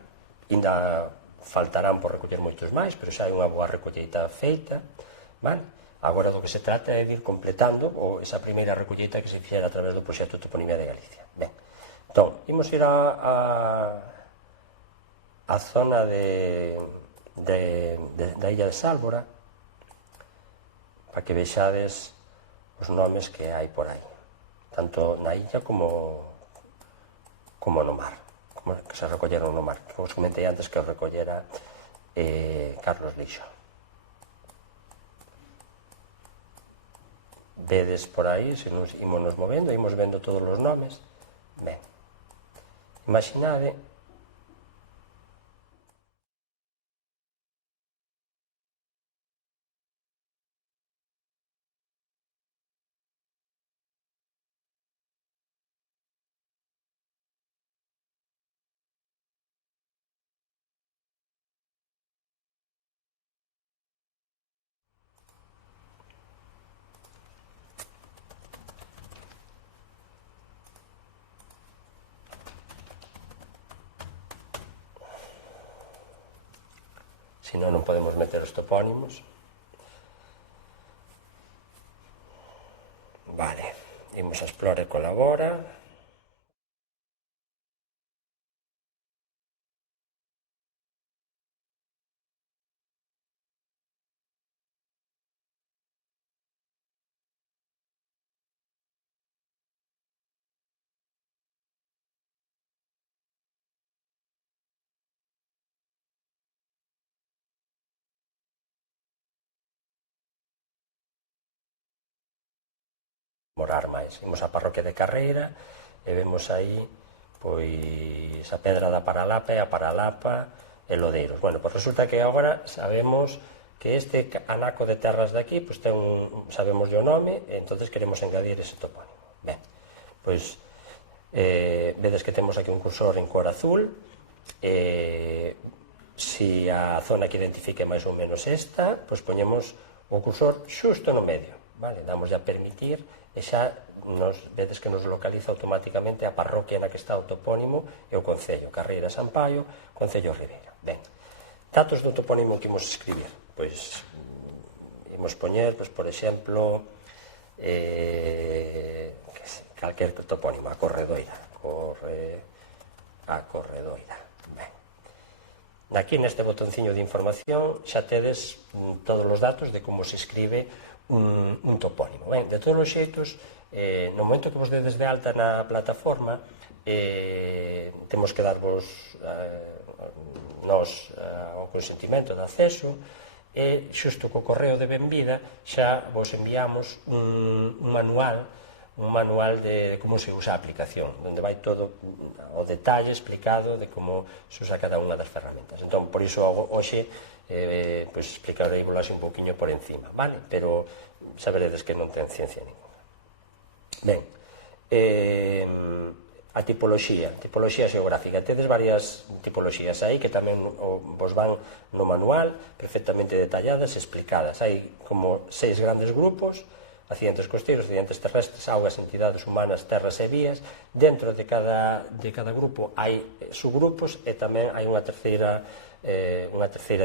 Ainda faltarán por recoller moitos máis, pero xa hai unha boa recolleita feita, vale? Agora do que se trata é de ir completando esa primeira recolleita que se fixera a través do proxecto Toponimia de Galicia. Ben, entón, imos ir a zona da illa de Sálvora para que vexades os nomes que hai por aí, tanto na illa como no mar, como que se recolleron no mar, que vos comentei antes que o recollera Carlos Lixo. Vedes por aí, se nos ímonos movendo, imos vendo todos os nomes. Ben, imaginade se non podemos meter os topónimos. Vale, imos a Explore e Colabora. Morar máis. Imos á parroquia de Carreira e vemos aí pois a Pedra da Paralapa e a Paralapa e Lodeiros. Bueno, pois resulta que agora sabemos que este anaco de terras de aquí pois ten sabemos o nome e entonces queremos engadir ese topónimo. Ben, pois vedes que temos aquí un cursor en cor azul, si a zona que identifique máis ou menos esta, pois poñemos o cursor xusto no medio, vale? Damos a permitir e xa vedes que nos localiza automáticamente a parroquia na que está o topónimo e o concello, Carreira Sampaio, Concello Ribeira. Ben, datos do topónimo que imos escribir, pois imos poñer, pois, por exemplo, calquer topónimo, a Corredoira, a Corredoira. Ben, aquí neste botonciño de información xa tedes todos os datos de como se escribe un topónimo. Ben, de todos os xeitos, no momento que vos dedes de alta na plataforma, temos que darvos nos o consentimento de acceso e xusto co correo de benvida xa vos enviamos un manual de como se usa a aplicación, onde vai todo o detalle explicado de como se usa cada unha das ferramentas. Entón, por iso hoxe pois explicarei un pouquiño por encima, vale? Pero saberedes que non ten ciencia ninguna. Ben, a tipoloxía xeográfica. Tedes varias tipoloxías aí que tamén vos van no manual perfectamente detalladas e explicadas. Hai como 6 grandes grupos: accidentes costeiros, accidentes terrestres, augas, entidades humanas, terras e vías. Dentro de cada grupo hai subgrupos e tamén hai unha terceira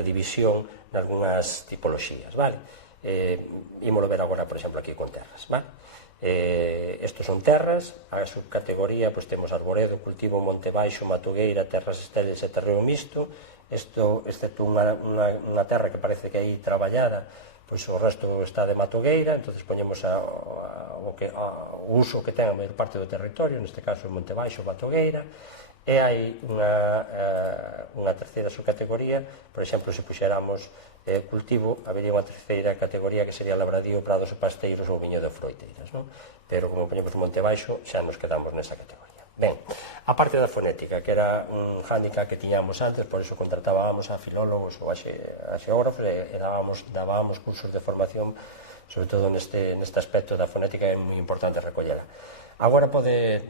división nalgúnas tipoloxías, vale? Ímolo ver agora, por exemplo, aquí con terras, vale? Estos son terras, a subcategoría, pois temos arboredo, cultivo, monte baixo, matogueira, terras estéreis e terreo mixto. Isto, excepto unha terra que parece que aí traballada, pois o resto está de matogueira, entonces poñemos o uso que ten a maior parte do territorio, neste caso monte baixo, matogueira. E hai unha terceira subcategoría, por exemplo, se puxéramos cultivo, habería unha terceira categoría que sería labradío, prados e pasteiros ou viñedo de froiteiras, non? Pero como poñemos monte baixo, xa nos quedamos nesa categoría. Ben, a parte da fonética, que era un hándicap que tiñamos antes, por iso contratábamos a filólogos ou a xeógrafos e dábamos cursos de formación, sobre todo neste aspecto da fonética, é moi importante recollela. Agora pode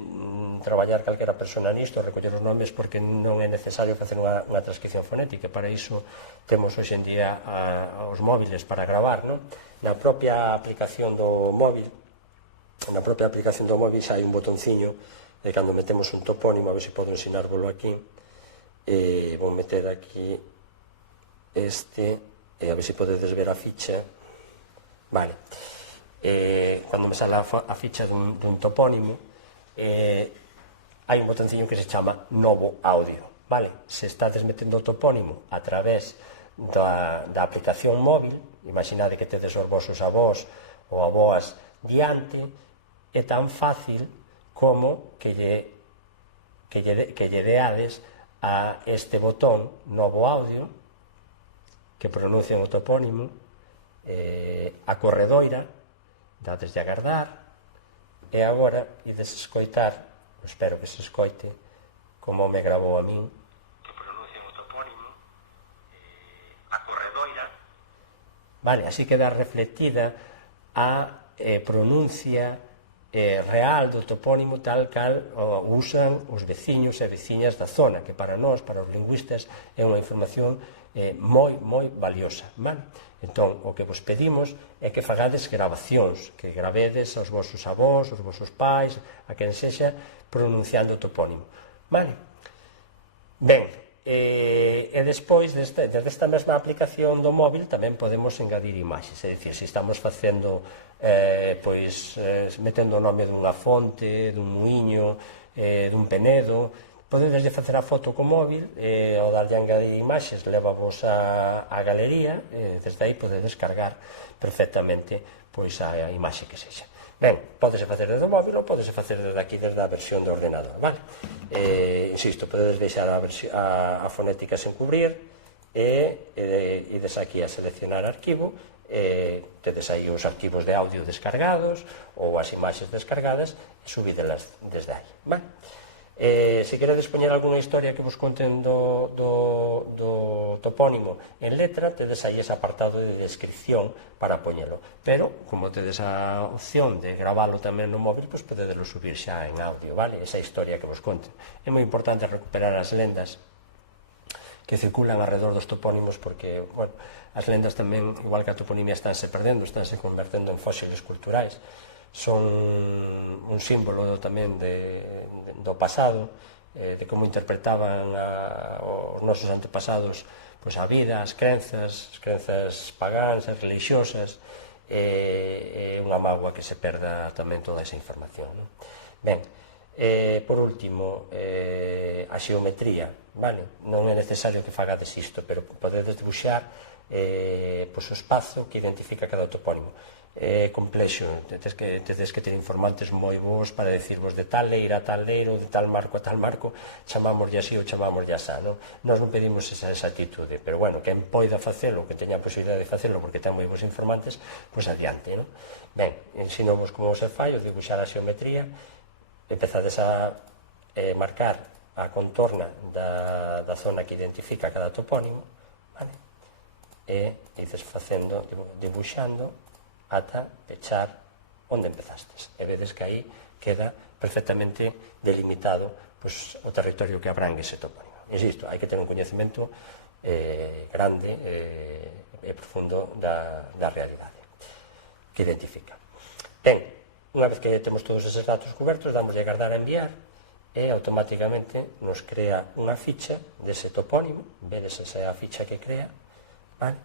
traballar calquera persona nisto, recoller os nomes, porque non é necesario facer unha transcripción fonética. Para iso temos hoxe en día os móviles para gravar, non? Na propia aplicación do móvil xa hai un botonciño e cando metemos un topónimo, a ver se podo ensinárvolo aquí, vou meter aquí este, e a ver se podedes ver a ficha. Vale, cando me sale a ficha dun topónimo, hai un botonciño que se chama Novo Audio, vale? Se estades metendo o topónimo a través da aplicación móvil, imaginade que tedes os vosos avós ou avoas diante, é tan fácil como que lle deades a este botón Novo Audio, que pronuncian o topónimo, a corredoira, dades de agardar, e agora ides escoitar, espero que se escoite, como me gravou a min, que pronuncian o topónimo, a corredoira. Vale, así queda reflectida a pronuncia real do topónimo tal cal usan os veciños e veciñas da zona, que para nós, para os lingüistas, é unha información moi valiosa, vale? Entón, o que vos pedimos é que fagades grabacións, que gravedes aos vosos avós, aos vosos pais, a quen sexa, pronunciando o topónimo, vale? Ben, e despois desde esta mesma aplicación do móvil tamén podemos engadir imaxes, é dicir, se estamos facendo metendo o nome dunha fonte, dun muiño, dun penedo, podedes facer a foto co móvil, ao darlle a engadir imaxes levavos a galería, desde aí podedes cargar perfectamente a imaxe que sexa. Ben, podese facer desde o móvil ou podese facer desde aquí, desde a versión do ordenador, vale? Insisto, podedes deixar a fonética sen cubrir e ides aquí a seleccionar arquivo, tedes aí os arquivos de audio descargados ou as imaxes descargadas e subídelas desde aí, vale? Se queredes poñer algunha historia que vos conten do topónimo en letra, tedes aí ese apartado de descripción para poñelo, pero como tedes a opción de gravalo tamén no móvil, pois podedelo subir xa en audio, vale? Esa historia que vos conten. É moi importante recuperar as lendas que circulan alrededor dos topónimos, porque, bueno, as lendas tamén, igual que a toponimia, estánse perdendo, estánse convertendo en fósiles culturais, son un símbolo tamén do pasado, de como interpretaban os nosos antepasados a vida, as crenzas pagás, as religiosas, é unha mágoa que se perda tamén toda esa información, non? Ben, por último, a xeometría, vale? Non é necesario que fagades isto, pero podedes dibuixar o espazo que identifica cada topónimo. É complexo, tedes que ter informantes moi bons para decirvos de tal leira a tal leiro, de tal marco a tal marco, chamámoslle así ou chamámoslle asá, non? Nós non pedimos esa actitude, pero, bueno, quen poida facelo, que teña a posibilidade de facelo, porque ten moi bons informantes, pois adiante, non? Ben, ensinovos como se fai, o dibuixar a xeometría, empezades a marcar a contorna da zona que identifica cada topónimo, vale? E ides facendo, dibuixando, ata pechar onde empezastes. E vedes que aí queda perfectamente delimitado o territorio que abrangue ese topónimo. Insisto, hai que ter un coñecemento grande e profundo da realidade que identifica. Ben, unha vez que temos todos eses datos cobertos, damoslle a guardar a enviar e automáticamente nos crea unha ficha dese topónimo, vedes esa é a ficha que crea, vale?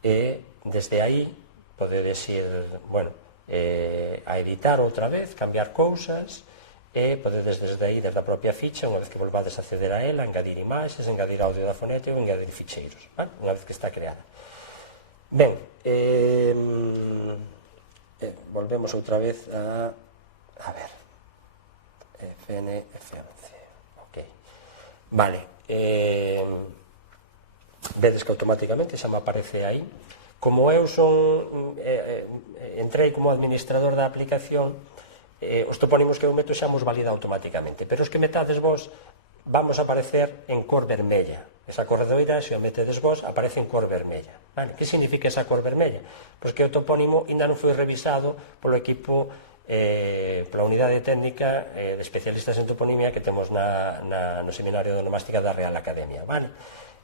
E desde aí podedes ir, bueno, a editar outra vez, cambiar cousas, e podedes desde aí, desde a propia ficha, unha vez que volvades a acceder a ela, engadir imaxes, engadir audio da fonética ou engadir ficheiros, vale? Unha vez que está creada. Ben, volvemos outra vez a ver, FN, ok, vale, vedes que automáticamente xa me aparece aí. Como eu entrei como administrador da aplicación, os topónimos que eu meto xa mos valida automáticamente, pero os que metades vos vamos a aparecer en cor vermella. Esa corredoira, se o metedes vos, aparece en cor vermella. Vale? Que significa esa cor vermella? Pois que o topónimo ainda non foi revisado polo equipo, pola unidade técnica de especialistas en toponimia que temos no seminario de onomástica da Real Academia. Vale?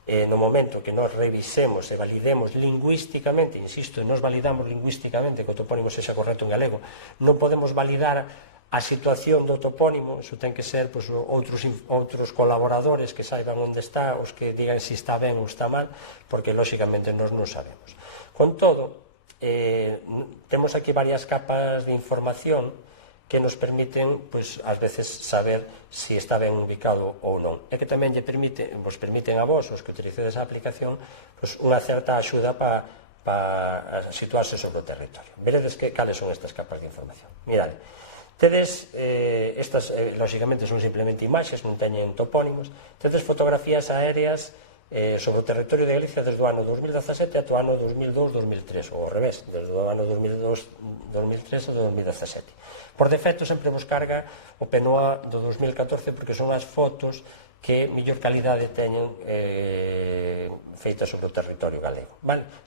No momento que nos revisemos e validemos lingüísticamente, insisto, nos validamos lingüísticamente que o topónimo sexa correcto en galego, non podemos validar a situación do topónimo, iso ten que ser outros colaboradores que saiban onde está, os que digan se está ben ou está mal, porque lóxicamente nós non sabemos. Con todo, temos aquí varias capas de información que nos permiten, ás veces, saber se está ben ubicado ou non. E que tamén vos permiten a vos, os que utilicedes a aplicación, unha certa axuda para situarse sobre o territorio. Veredes cales son estas capas de información. Mirade, tedes, estas lóxicamente son simplemente imaxes, non teñen topónimos, tedes fotografías aéreas sobre o territorio de Galicia desde o ano 2017 ata o ano 2002-2003, ou ao revés, desde o ano 2002-2003 a 2017. Por defecto sempre vos carga o PNOA do 2014 porque son as fotos que mellor calidade teñen feitas sobre o territorio galego.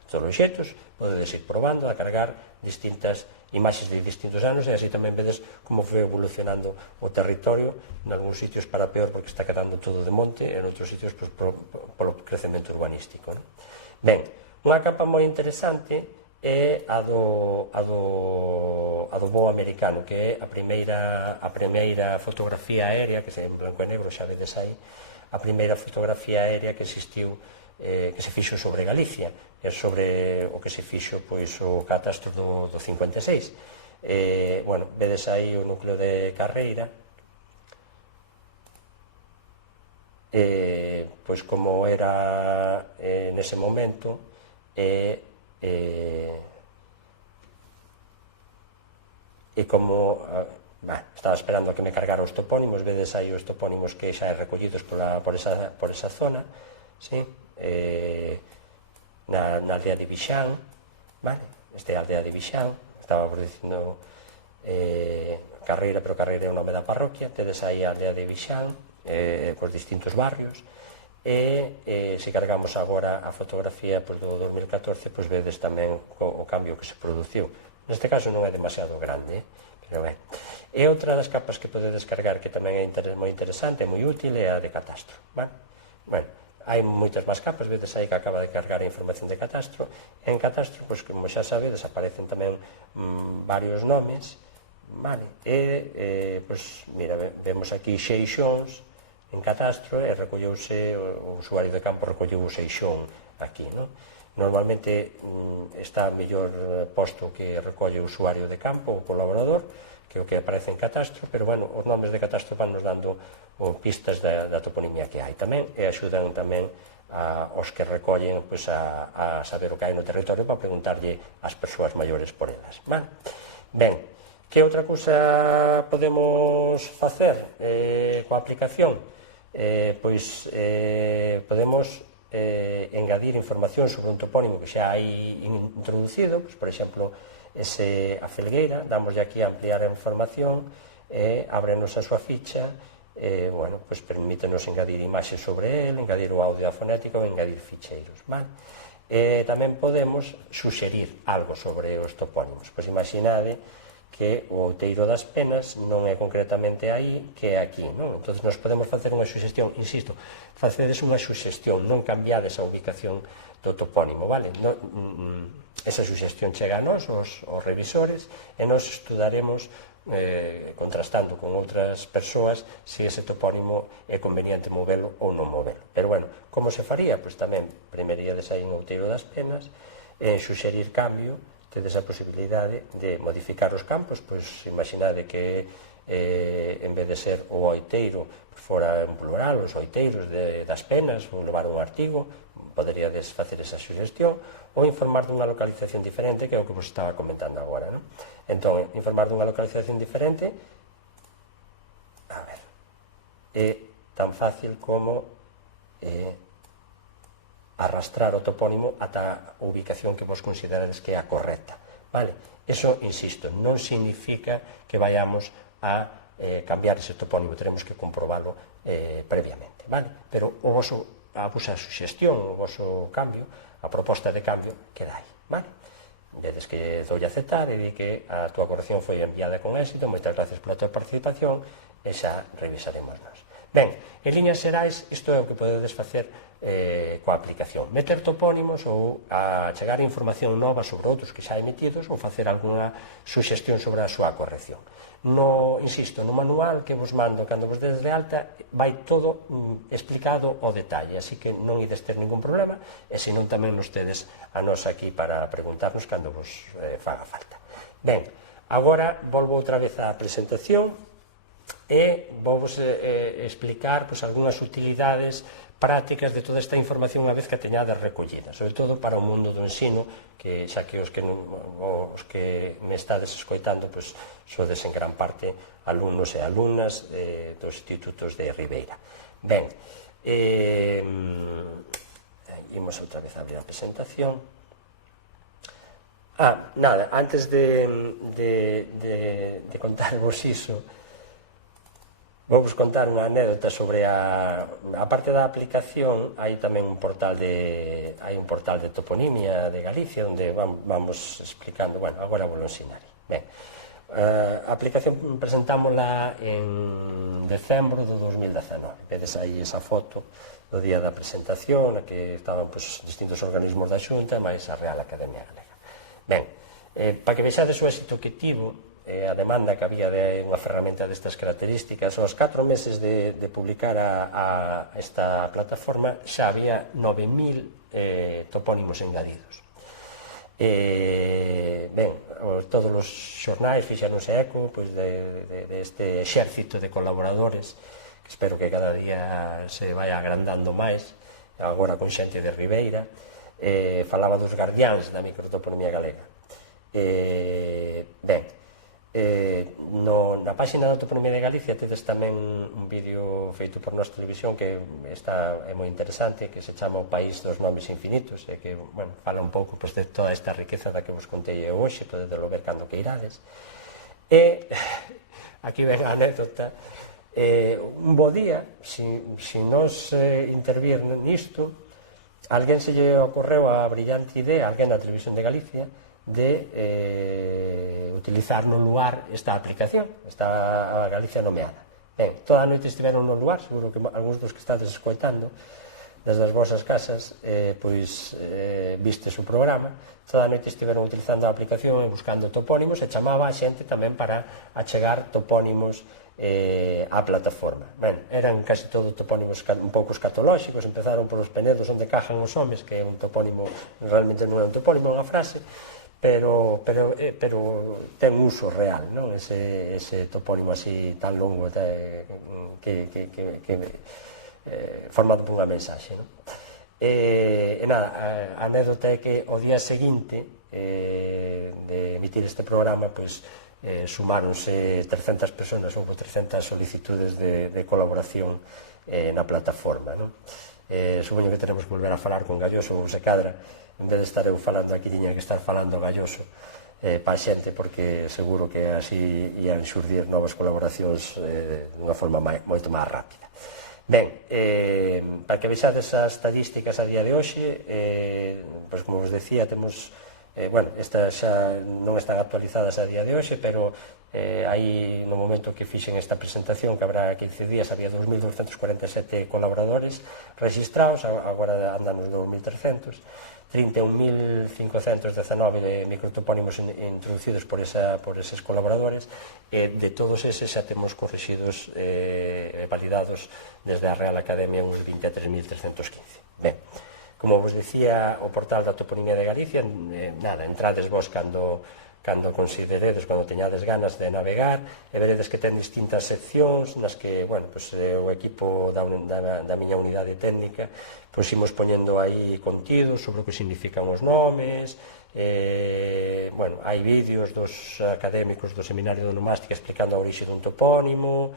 Todos os xeitos, podedes ir probando a cargar distintas imaxes de distintos anos e así tamén vedes como foi evolucionando o territorio, en algúns sitios para peor porque está quedando todo de monte e en outros sitios polo crecemento urbanístico. Ben, unha capa moi interesante é a do voo americano, que é a primeira fotografía aérea, que é en blanco e negro, xa vedes aí, a primeira fotografía aérea que existiu, que se fixo sobre Galicia, e sobre o que se fixo o catastro do 56. Vedes aí o núcleo de Carreira, como era nese momento, e como estaba esperando a que me cargara os topónimos, vedes aí os topónimos que xa recollidos por esa zona, na aldea de Vixán, esta é a aldea de Vixán, estaba dicindo Carreira, pero Carreira é o nome da parroquia, tedes aí a aldea de Vixán, por distintos barrios, e se cargamos agora a fotografía do 2014, vedes tamén o cambio que se produciu. Neste caso non é demasiado grande, pero ben. E outra das capas que podedes cargar que tamén é moi interesante, moi útil, é a de catastro. Hai moitas máis capas, vedes aí que acaba de cargar a información de catastro. En catastro, como xa sabedes, aparecen tamén varios nomes, mira, vemos aquí xeixóns en catastro e recolleuse, o usuario de campo recolleu o xeixón aquí, non? Normalmente está mellor posto que recolle o usuario de campo, o colaborador, que é o que aparece en catastro, pero, os nomes de catastro van nos dando pistas da toponimia que hai tamén, e axudan tamén aos que recollen a saber o que hai no territorio para preguntarlle ás persoas maiores por elas. Ben, que outra cousa podemos facer coa aplicación? Podemos engadir información sobre un topónimo que xa hai introducido, por exemplo, a Felgueira, damoslle aquí a ampliar a información, ábrenos a súa ficha, permítenos engadir imaxes sobre ele, engadir o audio a fonética ou engadir ficheiros. Tamén podemos suxerir algo sobre os topónimos. Imaginade que o Outeiro das Penas non é concretamente aí, que é aquí, non? Entón, nos podemos facer unha suxestión, insisto, facedes unha suxestión, non cambiades a ubicación do topónimo, vale? Esa suxestión chega a nós, os revisores, e nos estudaremos contrastando con outras persoas se ese topónimo é conveniente movelo ou non movelo. Pero, como se faría? Tamén, primeríades aí en Outeiro das Penas, suxerir cambio, tedes a posibilidade de modificar os campos, imaginade que en vez de ser o oiteiro fora en plural, os oiteiros das penas, ou levar un artigo, poderíades facer esa suxestión, ou informar dunha localización diferente, que é o que vos estaba comentando agora. Entón, informar dunha localización diferente, é tan fácil como arrastrar o topónimo ata a ubicación que vos considerades que é a correcta. Eso, insisto, non significa que vayamos a cambiar ese topónimo, teremos que comprobalo previamente. Pero a vosa suxestión, o voso cambio, a proposta de cambio, queda aí. Vedes que doulle a aceptar e di que a túa corrección foi enviada con éxito, moitas gracias pola túa participación, e xa revisaremos nós. Ben, en líneas xerais, isto é o que podedes facer coa aplicación. Meter topónimos ou chegar información nova sobre outros que xa emitidos ou facer alguna suxestión sobre a súa corrección. Insisto, no manual que vos mando cando vos dedes de alta vai todo explicado ao detalle, así que non ides ter ningún problema e senón tamén nos tedes a nos aquí para preguntarnos cando vos faga falta. Ben, agora volvo outra vez á presentación e vou explicar algunhas utilidades prácticas de toda esta información unha vez que a teñades recollida, sobre todo para o mundo do ensino, que xa que os que me estades escoitando sodes en gran parte alumnos e alumnas dos institutos de Ribeira. Ben, imos outra vez a abrir a presentación. Nada, antes de contarvos iso, vou-vos contar unha anécdota sobre a parte da aplicación. Hai tamén un portal de toponimia de Galicia onde vamos explicando, agora vou ensinar. Ben, a aplicación presentámola en decembro do 2019. Vedes aí esa foto do día da presentación, na que estaban distintos organismos da Xunta máis a Real Academia Galega. Ben, para que vexades o éxito que tivo a demanda que había de unha ferramenta destas características, aos 4 meses de publicar esta plataforma xa había 9.000 topónimos engadidos. Ben, todos os xornais fixaronse eco deste exército de colaboradores, que espero que cada día se vai agrandando máis, agora con xente de Ribeira. Falaba dos guardiáns da microtoponimia galega. Ben, na páxina da Toponimia de Galicia tedes tamén un vídeo feito por Nós Televisión que é moi interesante, que se chama O País dos Nomes Infinitos, e que fala un pouco de toda esta riqueza da que vos contei hoxe, podedelo ver cando que irades. E aquí ven a anécdota. Un bo día, se nos intervir nisto, alguén se lle ocorreu a brillante idea, alguén da Televisión de Galicia, de utilizar no lugar esta aplicación, esta Galicia nomeada. Ben, toda a noite estiveron no lugar, seguro que algúns dos que estades escoitando desde as vosas casas vistes o programa. Toda a noite estiveron utilizando a aplicación e buscando topónimos, e chamaba a xente tamén para achegar topónimos á plataforma. Ben, eran casi todo topónimos un pouco escatolóxicos. Empezaron por os penedos onde cajan os homes, que é un topónimo, realmente non é un topónimo, é unha frase, pero ten uso real, non? Ese topónimo así tan longo que formado por unha mensaxe, non? E nada, a anécdota é que o día seguinte de emitir este programa, sumáronse 300 personas, houve 300 solicitudes de colaboración na plataforma, non? Supoño que teremos que volver a falar con Galloso ou se cadra, en vez de estar eu falando aquí, tiña que estar falando Galloso para a xente, porque seguro que así ian xurdir novas colaboracións dunha forma moito máis rápida. Ben, para que vexades as estadísticas a día de hoxe, como vos decía, temos, estas xa non están actualizadas a día de hoxe, pero aí no momento que fixen esta presentación, que habrá 15 días, había 2.247 colaboradores registrados, agora andan nos 2.300, 31.519 microtopónimos introducidos por eses colaboradores, e de todos eses xa temos correxidos e validados desde a Real Academia uns 23.315. Ben, como vos dicía, o portal da Toponimia de Galicia, entrades vos cando consideredes, cando teñades ganas de navegar, e veredes que ten distintas seccións nas que, o equipo da miña unidade técnica imos poñendo aí contidos sobre o que significan os nomes. Hai vídeos dos académicos do Seminario de Onomástica explicando a orixe dun topónimo,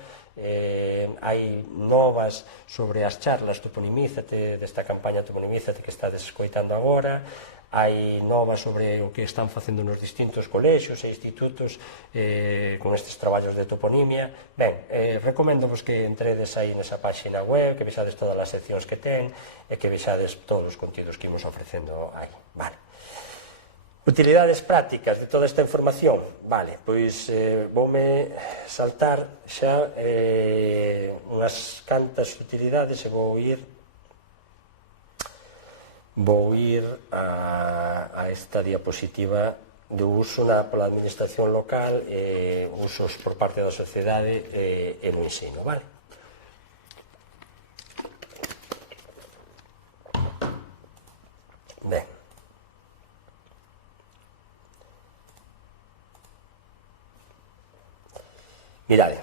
hai novas sobre as charlas Toponimízate, desta campaña Toponimízate que estades escoitando agora, hai novas sobre o que están facendo nos distintos colexios e institutos con estes traballos de toponimia. Ben, recoméndovos que entredes aí nesa páxina web, que vexades todas as seccións que ten e que vexades todos os contidos que imos ofrecendo aí. Vale. Utilidades prácticas de toda esta información. Vale, pois voume saltar xa unhas cantas utilidades e vou ir a esta diapositiva do uso pola administración local, usos por parte da sociedade e no ensino, vale? Ben. Mirade,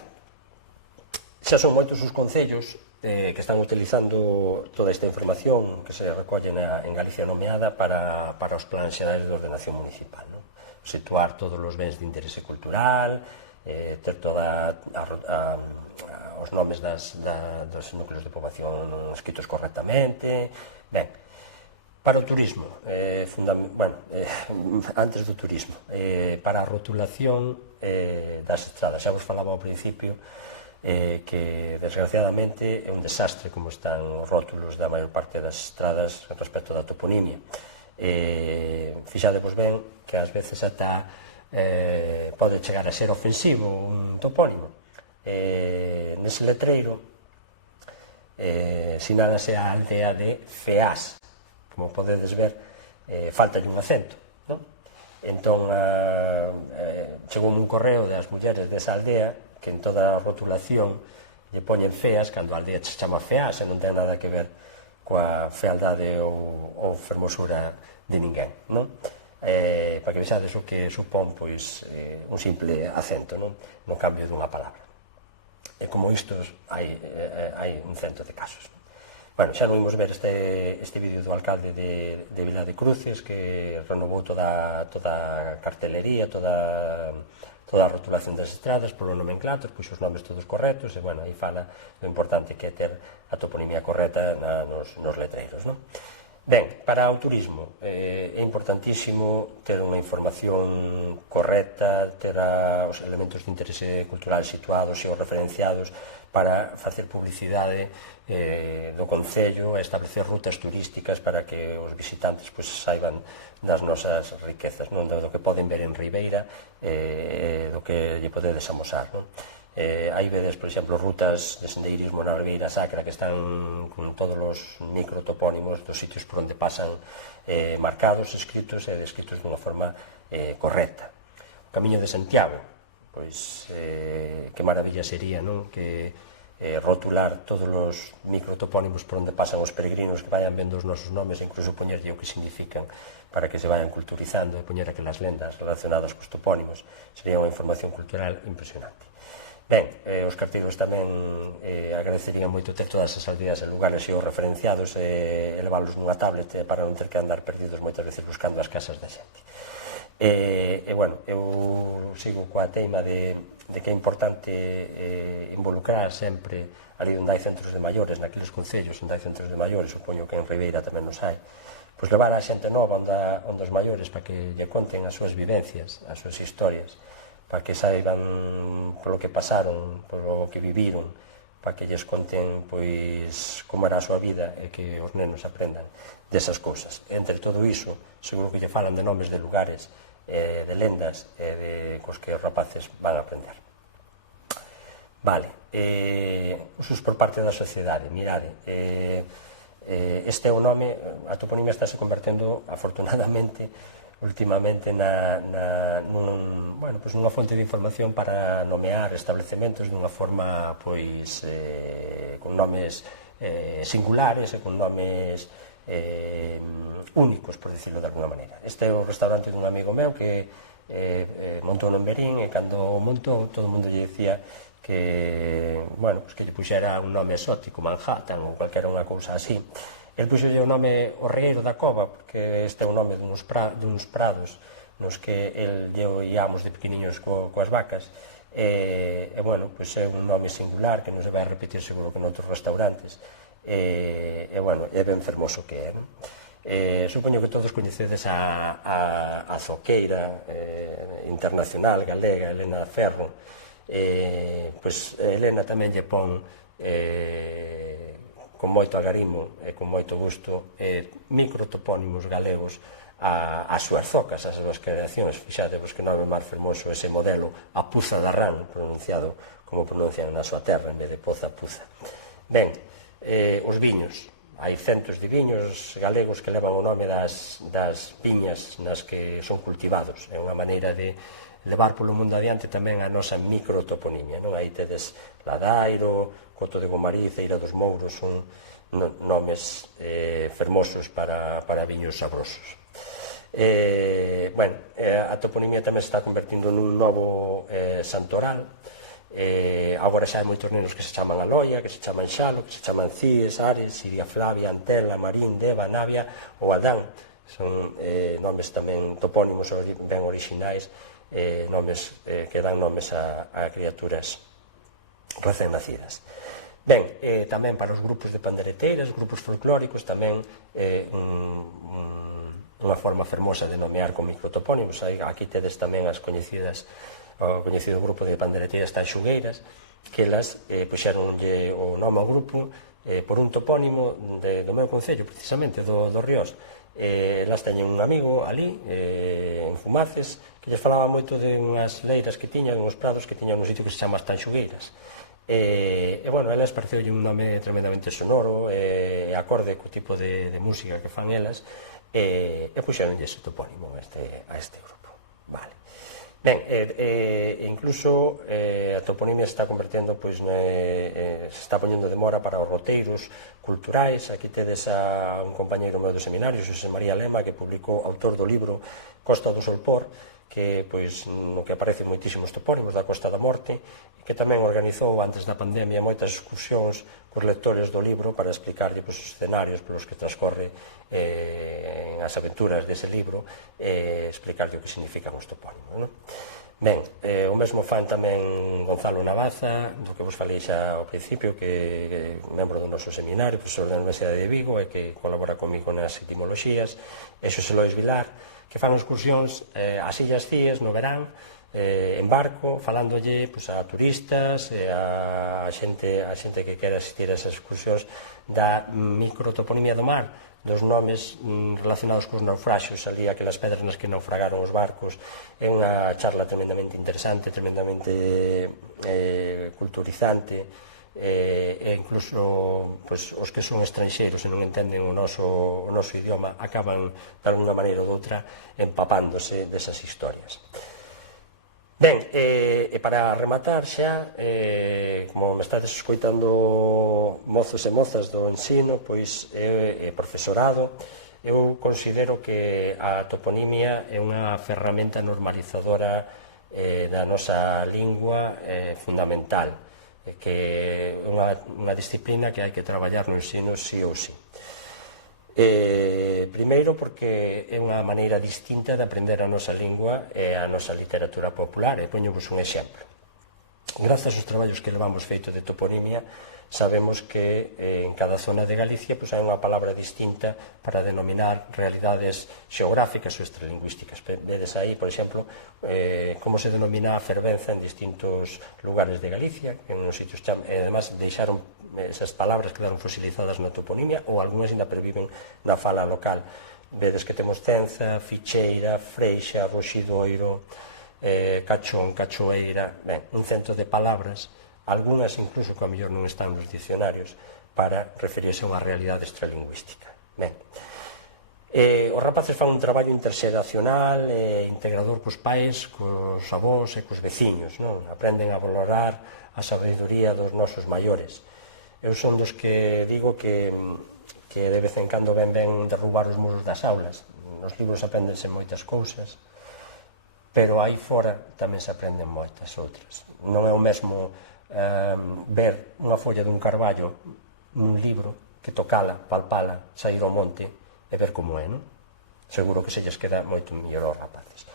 xa son moitos os concellos que están utilizando toda esta información que se recolle en Galicia nomeada para os plans xerais de ordenación municipal, non? Situar todos os bens de interese cultural, ter toda os nomes dos núcleos de poboación escritos correctamente. Ben, para o turismo, antes do turismo, para a rotulación das estradas, xa vos falaba ao principio que desgraciadamente é un desastre como están os rótulos da maior parte das estradas respecto da toponimia. Fixadevos ben que ás veces ata pode chegar a ser ofensivo un topónimo. Nese letreiro sinálase a aldea de Feás. Como podedes ver, falta un acento, non? Entón chegoume un correo das mulleres desa aldea que en toda a rotulación lle poñen Feas cando a aldea se chama Feás e non ten nada que ver coa fealdade ou fermosura de ninguén, non? Para que vexades o que supón pois un simple acento, non? No cambio dunha palabra. E como isto hai un cento de casos, non? Bueno, xa non imos ver este vídeo do alcalde de Vila de Cruces que renovou toda a cartelería, toda a rotulación das estradas polo nomenclator, pois os nomes todos correctos e, bueno, aí fala do importante que é ter a toponimia correcta nos letreiros, non? Ben, para o turismo é importantísimo ter unha información correcta, ter os elementos de interese cultural situados e os referenciados para facer publicidade do concello e establecer rutas turísticas para que os visitantes saiban das nosas riquezas, do que poden ver en Ribeira e do que lle podedes amosar, non? Aí vedes, por exemplo, rutas de sendeirismo na Ribeira Sacra que están con todos os microtopónimos dos sitios por onde pasan marcados, escritos e descritos dunha forma correcta. O Camiño de Santiago, pois que maravilla sería, non? Que rotular todos os microtopónimos por onde pasan os peregrinos, que vayan vendo os nosos nomes e incluso poñerlle o que significan para que se vayan culturizando e poñer aquelas lendas relacionadas cos topónimos. Sería unha información cultural impresionante. Ben, os carteiros tamén agradecerían moito ter todas as aldeas e lugares xeorreferenciados e leválos nunha tablet para non ter que andar perdidos moitas veces buscando as casas da xente. Bueno, eu sigo coa teima de que é importante involucrar sempre ali onde hai centros de maiores, naqueles concellos onde hai centros de maiores, supoño que en Ribeira tamén nos hai, pois levar a xente nova onde os maiores para que lle conten as súas vivencias, as súas historias, para que saiban polo que pasaron, polo que viviron, para que lles conten pois como era a súa vida e que os nenos aprendan desas cousas. Entre todo iso, seguro que lle falan de nomes de lugares, de lendas e cos que os rapaces van a aprender. Vale, usos por parte da sociedade. Mirade, este é o nome, a toponimia está se convertendo afortunadamente últimamente nunha fonte de información para nomear establecementos dunha forma pois con nomes singulares e con nomes únicos, por dicirlo de alguna maneira. Este é o restaurante dun amigo meu que montou en Berín e cando montou todo o mundo lle dicía que lle puxera un nome exótico, Manhattan ou calquera unha cousa así. El puxolle o nome O Regueiro da Cova porque este é o nome duns prados nos que el lle oíamos de pequeniños coas vacas e é un nome singular que non se vai a repetir seguro que noutros restaurantes e é ben fermoso que é, non? Supoño que todos coñecedes a zoqueira internacional galega Elena Ferro. Elena tamén lle pon con moito agarimo e con moito gusto microtopónimos galegos as súas zocas, as súas creacións. Fixadevos que nome máis fermoso ese modelo, a Puza da Ran, pronunciado como pronuncian na súa terra, en vez de Poza, Puza. Ben, os viños. Hai centos de viños galegos que levan o nome das viñas nas que son cultivados. É unha maneira de levar polo mundo adiante tamén a nosa microtoponimia, non? Aí tedes Ladairo, Coto de Gomariz, Eira dos Mouros, son nomes fermosos para viños sabrosos. A toponimia tamén se está convertindo nun novo santoral. Agora xa hai moitos nenos que se chaman Aloia, que se chaman Xalo, que se chaman Cíes, Ares, Siria Flavia, Antela, Marín, Deva, Navia ou Adán. Son nomes tamén topónimos ben orixinais, nomes que dan nomes a criaturas recén nacidas. Ben, tamén para os grupos de pandereteiras, grupos folclóricos, tamén unha forma fermosa de nomear con microtopónimos. Aquí tedes tamén as coñecidas, o coñecido grupo de pandereteiras tanxugueiras, que elas puxeronlle o nome ao grupo por un topónimo do meu concello, precisamente, do Riós. Elas teñen un amigo ali, en Fumaces, que lles falaba moito de unhas leiras que tiñan, uns prados que tiñan un sitio que se chama as Tanxugueiras. Elas pareceulle un nome tremendamente sonoro, acorde co tipo de música que fan elas, e puxeronlle ese topónimo a este grupo. Vale. Ben, incluso a toponimia se está convertendo, se está poñendo de mora para os roteiros culturais. Aquí tedes a un compañeiro meu do seminario, Xosé María Lema, que publicou, autor do libro Costa do Solpor, que no que aparecen moitísimos topónimos da Costa da Morte, e que tamén organizou antes da pandemia moitas excursións cos lectores do libro para explicarlle os escenarios polos que transcorre as aventuras dese libro, explicarlle o que significan os topónimos. Ben, o mesmo fan tamén Gonzalo Navaza, do que vos falei xa ao principio, que é membro do noso seminario, profesor da Universidade de Vigo, e que colabora comigo nas etimoloxías, e Xosé Lois Vilar, que fan excursións ás Illas Cíes no verán, en barco, falándolle a turistas, a xente que quera asistir a esas excursións da microtoponimia do mar, dos nomes relacionados cos naufraxios, ali aquelas pedras nas que naufragaron os barcos. É unha charla tremendamente interesante, tremendamente culturizante, e incluso os que son estranxeiros e non entenden o noso idioma acaban de alguna maneira ou doutra empapándose desas historias. Ben, e para rematar xa, como me estades escoitando mozos e mozas do ensino, e profesorado, eu considero que a toponimia é unha ferramenta normalizadora da nosa lingua fundamental, que é unha disciplina que hai que traballar no ensino sí ou sí. Primeiro porque é unha maneira distinta de aprender a nosa lingua e a nosa literatura popular, e poñovos un exemplo. Grazas aos traballos que levamos feito de toponimia, sabemos que en cada zona de Galicia hai unha palabra distinta para denominar realidades xeográficas ou extralingüísticas. Vedes aí, por exemplo, como se denomina a fervenza en distintos lugares de Galicia, que en uns sitios e además deixaron esas palabras quedaron fosilizadas na toponimia, ou algunhas ainda perviven na fala local. Vedes que temos Cenza, Ficheira, Freixa, Roxidoiro, Cachón, Cachoeira, un cento de palabras, algunhas incluso que a mellor non están nos dicionarios, para referirse a unha realidade extralingüística. Os rapaces fan un traballo interxeracional e integrador cos pais, cos avós e cos veciños, aprenden a valorar a sabedoría dos nosos maiores. Eu son dos que digo que de vez en cando ven derrubar os muros das aulas. Nos libros aprendense moitas cousas, pero aí fora tamén se aprenden moitas outras. Non é o mesmo ver unha folla dun carballo nun libro que tocala, palpala, sair ao monte e ver como é, non? Seguro que se lles queda moito mellor aos rapaces.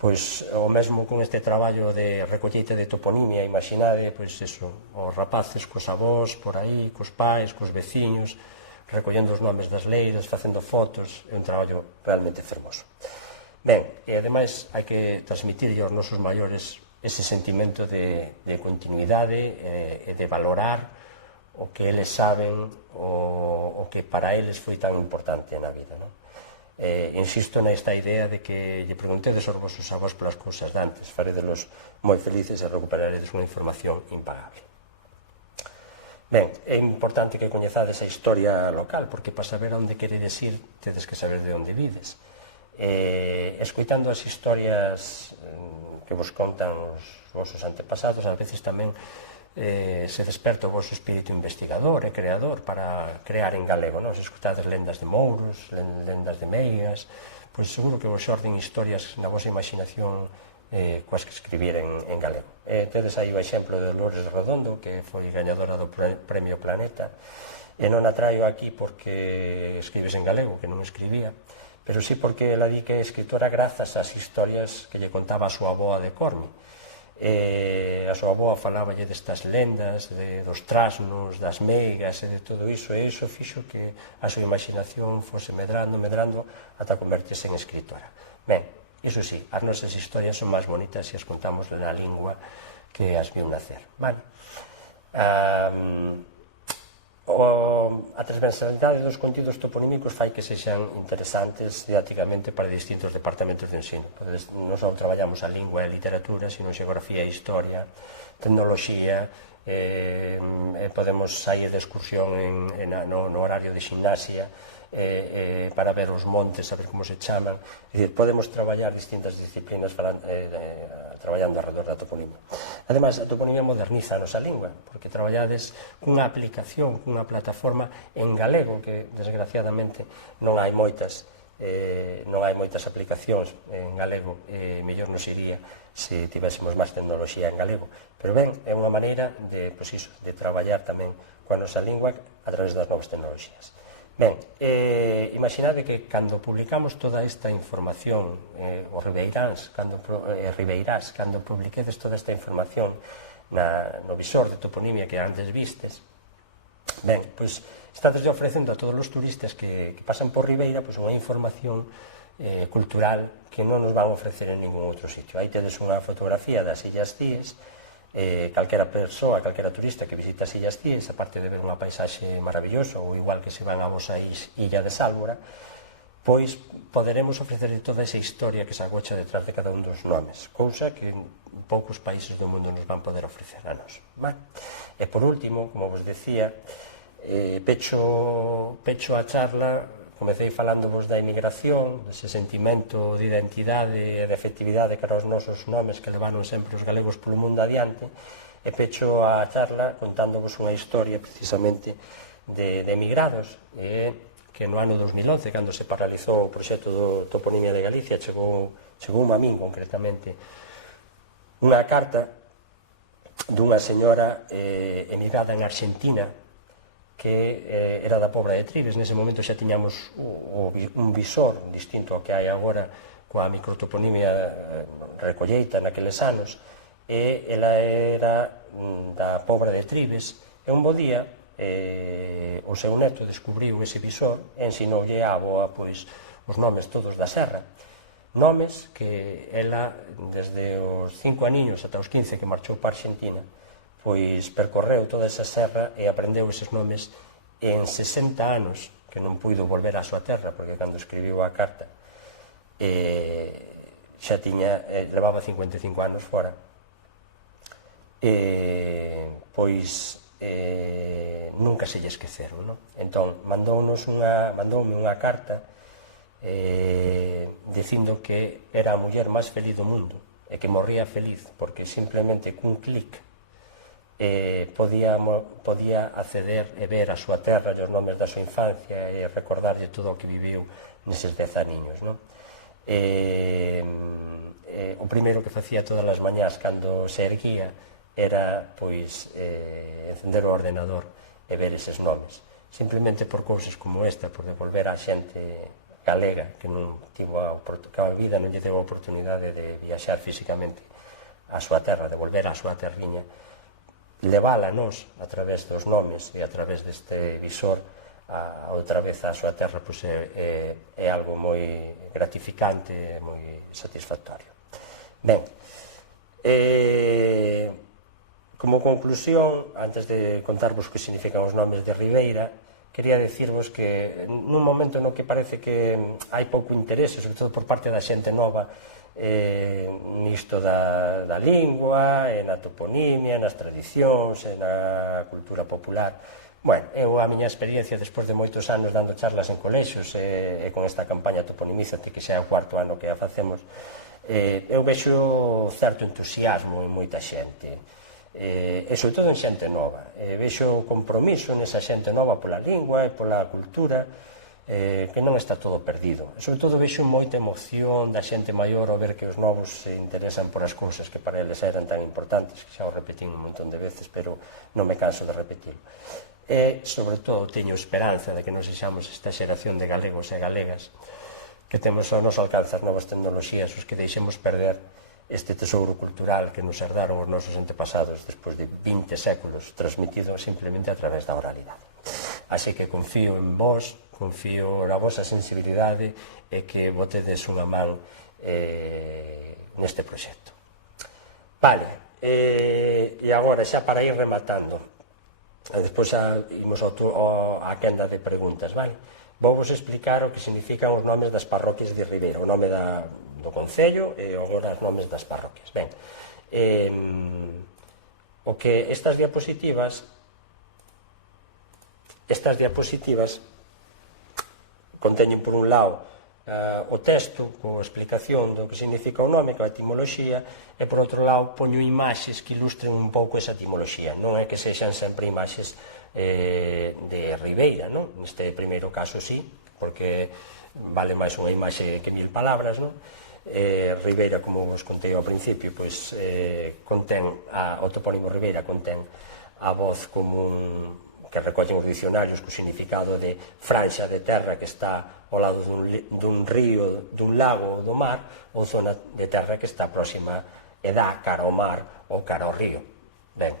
Pois o mesmo con este traballo de recolleita de toponimia, imaginade, os rapaces cos avós, por aí, cos pais, cos veciños, recollendo os nomes das leiras, facendo fotos, é un traballo realmente fermoso. Ben, e ademais hai que transmitirlle aos nosos maiores ese sentimento de continuidade e de valorar o que eles saben, o que para eles foi tan importante na vida, non? Insisto nesta idea de que lle preguntedes aos vosos avós polas cousas de antes, faredelos moi felices e recuperaredes unha información impagable. Ben, é importante que coñezades a historia local, porque para saber onde queredes ir tedes que saber de onde vides. Escoitando as historias que vos contan os vosos antepasados, ás veces tamén se desperta o voso espírito investigador e creador para crear en galego, non? Se escutades lendas de mouros, lendas de meigas, pois seguro que vos xorden historias na vosa imaginación coas que escribir en galego. Tedes aí o exemplo de Dolores Redondo, que foi gañadora do Premio Planeta, e non a traio aquí porque escribes en galego, que non escribía, pero sí porque ela di que é escritora grazas ás historias que lle contaba a súa avoa de Corme. A súa avoa faláballe destas lendas, dos trasnos, das meigas e de todo iso, e iso fixo que a súa imaginación fose medrando ata convertirse en escritora. Ben, iso sí, as nosas historias son máis bonitas se as contamos na lingua que as viu nacer. A transversalidade dos contidos toponímicos fai que sexan interesantes didácticamente para distintos departamentos de ensino. Non só traballamos a lingua e a literatura, sino xeografía e historia, tecnoloxía, podemos sair de excursión no horario de gimnasia para ver os montes, saber como se chaman. É dicir, podemos traballar distintas disciplinas traballando alrededor da toponimia. Ademais, a toponimia moderniza a nosa lingua, porque traballades cunha aplicación, cunha plataforma en galego, que desgraciadamente non hai moitas aplicacións en galego, mellor nos iría se tivésemos máis tecnoloxía en galego, pero ben, é unha maneira de traballar tamén coa nosa lingua a través das novas tecnoloxías. Ben, imaginade que cando publicamos toda esta información, os ribeirás, cando publiquedes toda esta información no visor de toponimia que antes vistes, ben, pois estades ofrecendo a todos os turistas que pasan por Ribeira unha información cultural que non nos van ofrecer en ningún outro sitio. Aí tedes unha fotografía das Illas Cíes. Calquera persoa, calquera turista que visita as Illas Cíes, aparte de ver unha paisaxe maravillosa, ou igual que se van a vosa illa de Sálvora, pois poderemos ofrecerle toda esa historia que se agocha detrás de cada un dos nomes, cousa que poucos países do mundo nos van poder ofrecer a nós. E por último, como vos decía, pecho a charla. Comecei falándovos da emigración, dese sentimento de identidade e de afectividade cara aos nosos nomes que levaron sempre os galegos polo mundo adiante, e pecho a charla contándovos unha historia precisamente de emigrados, que no ano 2011, cando se paralizou o proxecto do Toponimia de Galicia, chegou a min concretamente unha carta dunha señora emigrada en Argentina, que era da Pobra de Trives. Nese momento xa tiñamos un visor distinto ao que hai agora coa microtoponimia recolleita naqueles anos, e ela era da Pobra de Trives, e un bo día o seu neto descubriu ese visor e ensinoulle á avoa os nomes todos da serra, nomes que ela desde os 5 aniños ata os 15 que marchou para Argentina pois percorreu toda esa serra e aprendeu eses nomes en 60 anos, que non puido volver á súa terra, porque cando escribiu a carta xa levaba 55 anos fora. Pois nunca se lle esqueceron, non? Entón, mandoume unha carta dicindo que era a muller máis feliz do mundo e que morría feliz porque simplemente cun clic podía acceder e ver a súa terra e os nomes da súa infancia e recordarlle todo o que viviu neses 10 aniños, non? O primeiro que facía todas as mañás cando se erguía era encender o ordenador e ver eses nomes, simplemente por cousas como esta, por devolver a xente galega que non tivo a vida, non lle deu a oportunidade de viaxar físicamente á súa terra, de volver á súa terriña, levala a nós a través dos nomes e a través deste visor outra vez á súa terra, pois é algo moi gratificante e moi satisfactorio. Ben, como conclusión, antes de contarvos que significan os nomes de Ribeira, quería dicirvos que nun momento no que parece que hai pouco interese, sobre todo por parte da xente nova, nisto da lingua, na toponimia, nas tradicións, na cultura popular. Bueno, eu a miña experiencia despois de moitos anos dando charlas en colexios e con esta campaña Toponimízate, que xa é o cuarto ano que a facemos, eu vexo certo entusiasmo en moita xente, e sobre todo en xente nova, vexo compromiso nesa xente nova pola lingua e pola cultura, que non está todo perdido. Sobre todo vexo moita emoción da xente maior ao ver que os novos se interesan por as cousas que para eles eran tan importantes, que xa o repetín un montón de veces, pero non me canso de repetirlo. E, sobre todo, teño esperanza de que non sexamos esta xeración de galegos e galegas que temos ao noso alcance as novas tecnoloxías, os que deixemos perder este tesouro cultural que nos herdaron os nosos antepasados despois de 20 séculos, transmitido simplemente a través da oralidade. Así que confío en vós, confío na vosa sensibilidade e que botedes unha man neste proxecto. Vale, e agora xa para ir rematando, despois xa imos á quenda de preguntas, vale? Vou vos explicar o que significan os nomes das parroquias de Ribeira, o nome do concello e agora os nomes das parroquias. Ben, o que estas diapositivas conteñen por un lado o texto coa explicación do que significa o nome, coa etimoloxía, e por outro lado poño imaxes que ilustren un pouco esa etimoloxía. Non é que sexan sempre imaxes de Ribeira, non? Neste primeiro caso sí, porque vale máis unha imaxe que 1000 palabras, non? Ribeira, como vos contei ao principio, pois contén, o topónimo Ribeira contén a voz común que recollen os dicionarios co significado de franxa de terra que está ao lado dun río, dun lago ou do mar, ou zona de terra que está próxima e dá cara ao mar ou cara ao río. Ben,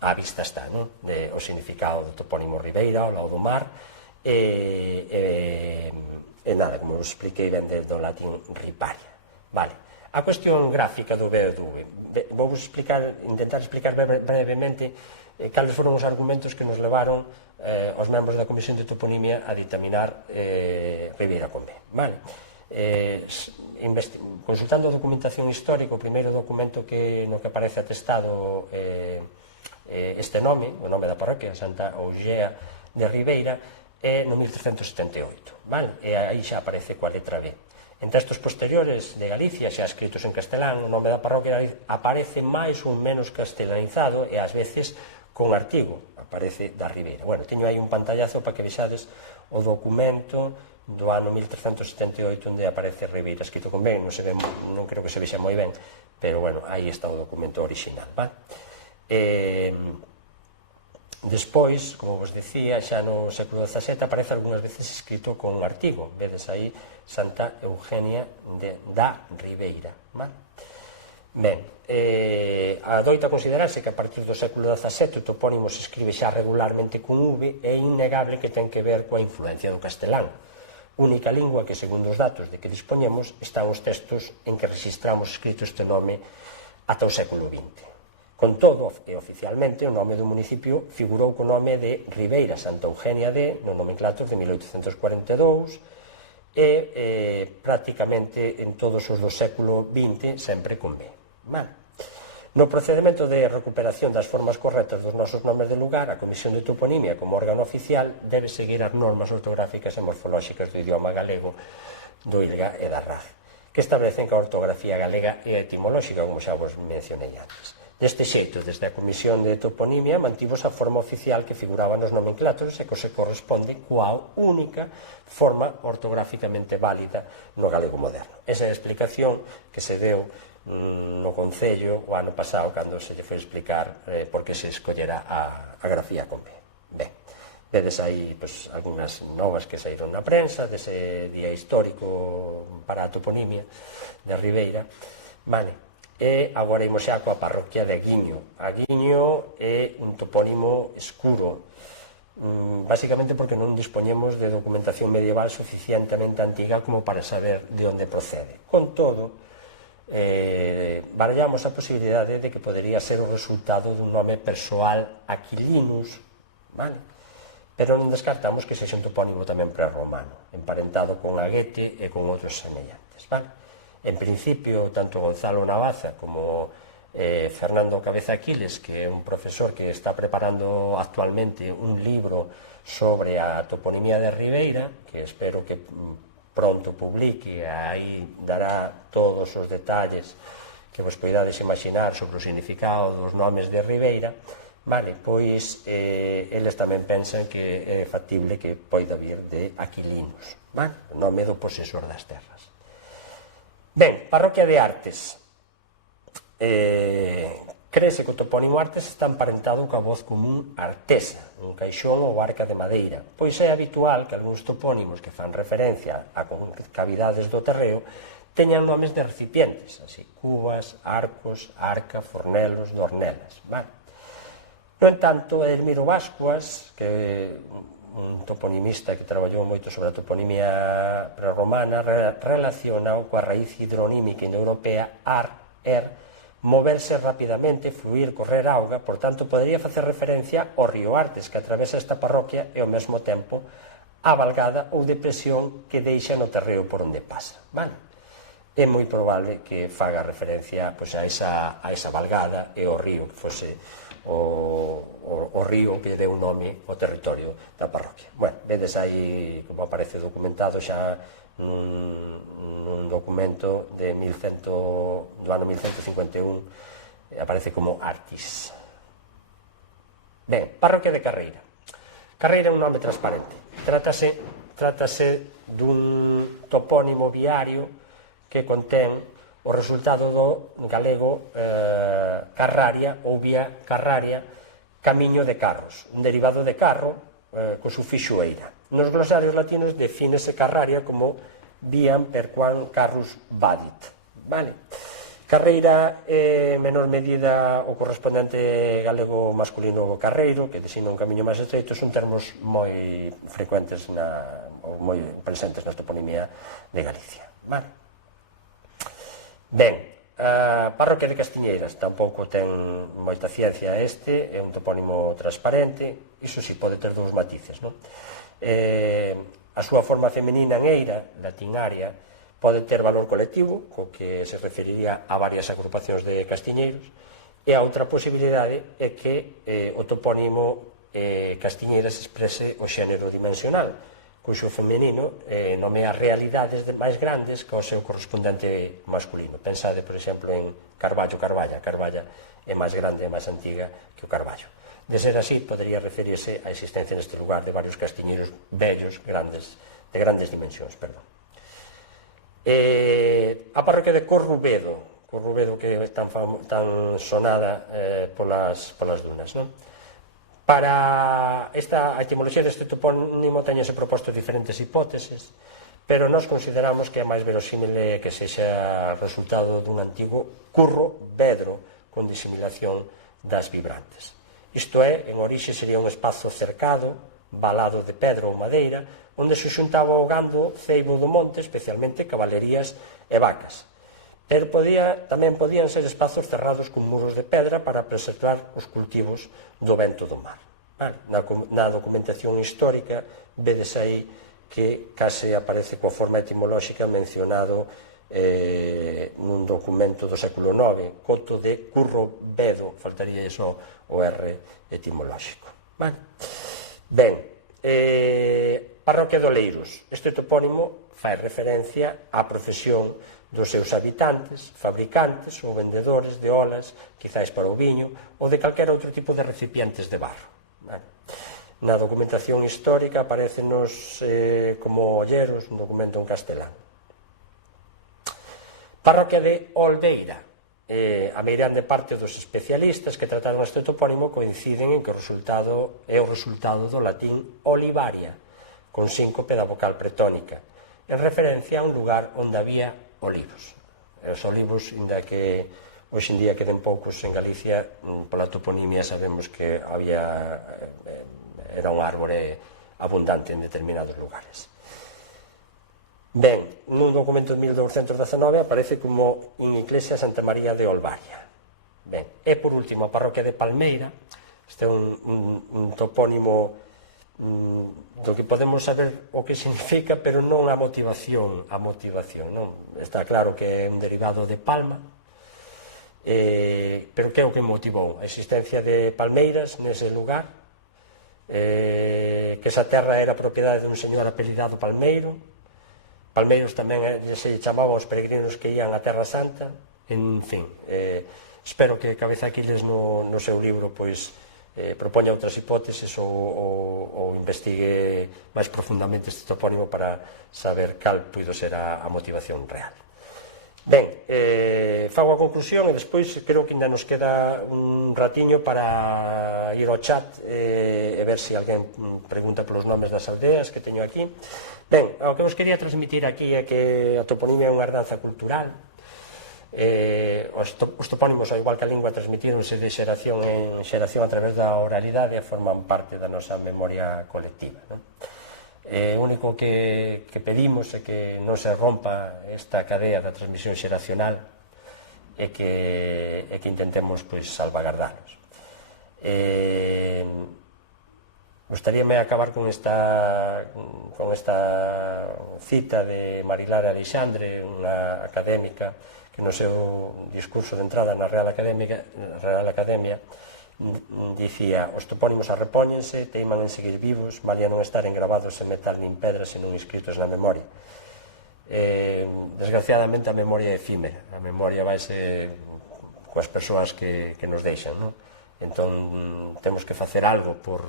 á vista está, non? O significado do topónimo Ribeira ao lado do mar, e nada, como vos expliquei, ben do latín riparia. Vale, a cuestión gráfica do BOV. Vou vos intentar explicar brevemente cales foron os argumentos que nos levaron os membros da Comisión de Toponimia a ditaminar Ribeira con B. Vale, consultando a documentación histórica, o primeiro documento no que aparece atestado este nome, o nome da parroquia, Santa Eugea de Ribeira, é no 1378, vale? E aí xa aparece coa letra B. En textos posteriores de Galicia, xa escritos en castelán, o nome da parroquia aparece máis ou menos castelanizado e ás veces con artigo, aparece da Ribeira. Bueno, teño aí un pantallazo para que vexades o documento do ano 1378 onde aparece Ribeira escrito con B, non creo que se vexa moi ben, pero bueno, aí está o documento original, vale? Despois, como vos decía, xa no século XVII aparece algunhas veces escrito con un artigo, vedes aí Santa Eugenia da Ribeira, vale? Ben, adoita considerarse que a partir do século XVII o topónimo se escribe xa regularmente con V, e é innegable que ten que ver coa influencia do castelán, única lingua que, segundo os datos de que dispoñemos, están os textos en que registramos escrito este nome ata o século XX. Con todo, e oficialmente, o nome do municipio figurou co nome de Ribeira Santa Eugenia no nomenclator de 1842 e prácticamente en todos os do século XX sempre con B. No procedimento de recuperación das formas correctas dos nosos nomes de lugar, a Comisión de Toponimia, como órgano oficial, debe seguir as normas ortográficas e morfolóxicas do idioma galego, do ILGA e da RAG, que establecen que a ortografía galega é etimolóxica, como xa vos mencionei antes. Deste xeito, desde a Comisión de Toponimia mantivos a forma oficial que figuraba nos nomenclátoros e que se corresponde coa única forma ortográficamente válida no galego moderno. Esa é a explicación que se deu no Concello o ano pasado cando se lle foi explicar por que se escollera a grafía con B. Ben, vedes aí algunhas novas que saíron na prensa dese día histórico para a toponimia de Ribeira. Vale. E agora imos xa coa parroquia de Aguiño. Aguiño é un topónimo escuro, basicamente porque non dispoñemos de documentación medieval suficientemente antiga como para saber de onde procede. Con todo, barallamos a posibilidade de que podería ser o resultado dun nome persoal Aquilinus, vale? pero non descartamos que sexa un topónimo tamén prerromano, emparentado con Aguete e con outros semellantes. En principio, tanto Gonzalo Navaza como Fernando Cabeza Aquiles, que é un profesor que está preparando actualmente un libro sobre a toponimia de Ribeira, que espero que pronto publique, aí dará todos os detalles que vos poidades imaginar sobre o significado dos nomes de Ribeira, pois eles tamén pensan que é factible que poida vir de Aquilinos, o nome do posesor das terras. Ben, Parroquia de Artes. Crese que o topónimo Artes está emparentado coa voz común artesa, un caixón ou arca de madeira, pois é habitual que algúns topónimos que fan referencia a cavidades do terreo teñan nomes de recipientes, así, cubas, arcos, arca, fornelos, dornelas. No entanto, Edelmiro Bascuas, que é un toponimista que traballou moito sobre a toponimia prerromana, relaciona coa raíz hidronímica indoeuropea ar, moverse rapidamente, fluir, correr auga, por tanto, podería facer referencia ao río Artes, que atravesa esta parroquia e, ao mesmo tempo, a valgada ou depresión que deixa no terreo por onde pasa. É moi probable que faga referencia a esa valgada e ao río, que fose o río que deu nome ao territorio da parroquia. Vedes aí como aparece documentado xa nun documento do ano 1151, aparece como Artis. Ben, Parroquia de Carreira. Carreira é un nome transparente. Trátase dun topónimo viario que contén o resultado do galego carraria ou vía carraria, camiño de carros, un derivado de carro co sufixo eira. Nos glosarios latinos defínese carraria como viam per quam carrus vadit. Carreira é en menor medida o correspondente galego masculino carreiro, que designa un camiño máis estreito, son termos moi frecuentes moi presentes na toponimia de Galicia. Ben, a Parroquia de Castiñeiras tampouco ten moita ciencia é un topónimo transparente, iso si pode ter dous matices, non? A súa forma femenina en eira, latinaria, pode ter valor colectivo, co que se referiría a varias agrupacións de castiñeiros, e a outra posibilidade é que o topónimo Castiñeiras exprese o xénero dimensional, cuxo femenino nomea realidades máis grandes que o seu correspondente masculino. Pensade, por exemplo, en Carballo-Carballa. Carballa é máis grande e máis antiga que o Carballo. De ser así, podería referirse á existencia neste lugar de varios castiñeiros vellos, de grandes dimensións. A parroquia de Corrubedo que é tan sonada polas dunas. Para a etimoloxía deste topónimo teñense proposto diferentes hipóteses, pero nós consideramos que é máis verosímil que sexa resultado dun antigo curro-vedro con disimilación das vibrantes. Isto é, en orixe sería un espazo cercado, valado de pedra ou madeira, onde se xuntaba o gando ceibo do monte, especialmente cabalerías e vacas. Pero tamén podían ser espazos cerrados con muros de pedra para preservar os cultivos do vento do mar. Na documentación histórica vedes aí que case aparece coa forma etimolóxica mencionado nun documento do século IX, Coto de Currobedo, faltaría iso o R etimolóxico. Ben, Parroquia de Oleiros. Este topónimo fai referencia á profesión dos seus habitantes, fabricantes ou vendedores de olas, quizáis para o viño, ou de calquera outro tipo de recipientes de barro. Na documentación histórica aparecenos como olleros, un documento en castelán. Parroquia de Olveira. A meirande parte dos especialistas que trataron este topónimo coinciden en que o resultado é o resultado do latín olivaria, con síncope da vocal pretónica, en referencia a un lugar onde había olivos. Os olivos, inda que hoxe en día queden poucos en Galicia, pola toponimia sabemos que era un árbore abundante en determinados lugares. Ben, nun documento de 1219 aparece como in Iglesia Santa María de Olvaria. Ben, e por último a parroquia de Palmeira. Este é un topónimo do que podemos saber o que significa, pero non a motivación, non? Está claro que é un derivado de palma, pero que é o que motivou? A existencia de palmeiras nese lugar, que esa terra era propiedade dun señor apelidado Palmeiro. Palmeiros tamén se chamaba aos peregrinos que ían á Terra Santa. En fin, espero que Cabeza Aquiles no seu libro pois propoña outras hipótesis ou investigue máis profundamente este topónimo para saber cal puido ser a motivación real. Ben, fago a conclusión e despois creo que ainda nos queda un ratiño para ir ao chat e ver se alguén pregunta polos nomes das aldeas que teño aquí. Ben, o que vos quería transmitir aquí é que a toponimia é unha herdanza cultural. Os topónimos, ao igual que a lingua, transmitíronse de xeración en xeración a través da oralidade e forman parte da nosa memoria colectiva, non? O único que pedimos é que non se rompa esta cadea da transmisión xeracional e que intentemos salvagardalos. Gostaríame acabar con esta cita de Marilar Alexandre, unha académica que no seu discurso de entrada na Real Academia dicía: os topónimos arrepóñense, teiman en seguir vivos, malia non estaren gravados en metal nin pedra, senón inscritos na memoria. Desgraciadamente a memoria é efímera, a memoria vaise coas persoas que nos deixan, non? Entón temos que facer algo por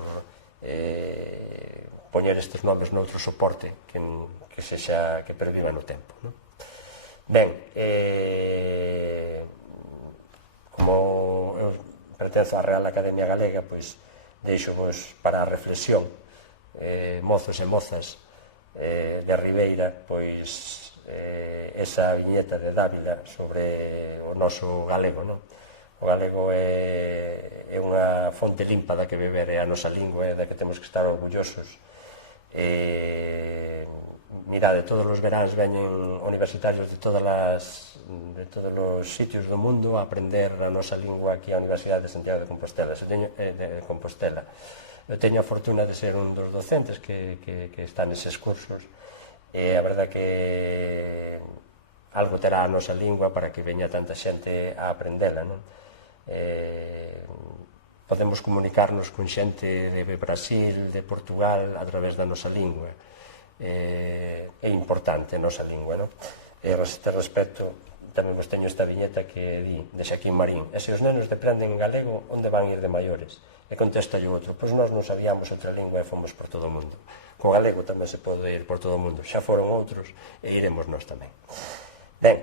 poñer estes nomes noutro soporte que perviva no tempo, non? Ben, como eu pertenzo á Real Academia Galega, pois deixo-vos para a reflexión, mozos e mozas de Ribeira, pois esa viñeta de Dávila sobre o noso galego, non? O galego é unha fonte limpa da que beber, é a nosa lingua, da que temos que estar orgullosos. Mirade, todos os veráns veñen universitarios de todos os sitios do mundo a aprender a nosa lingua aquí á Universidade de Santiago de Compostela. Eu teño a fortuna de ser un dos docentes que está neses cursos e a verdade que algo terá a nosa lingua para que veña tanta xente a aprendela, non? Podemos comunicarnos con xente de Brasil, de Portugal, a través da nosa lingua. É importante a nosa lingua, non? E a este respecto tamén vos teño esta viñeta que di de Xaquín Marín: e se os nenos deprenden galego, onde van ir de maiores? E contesta o outro: pois nós non sabíamos outra lingua e fomos por todo o mundo. Co galego tamén se pode ir por todo o mundo, xa foron outros e iremos nós tamén. Ben,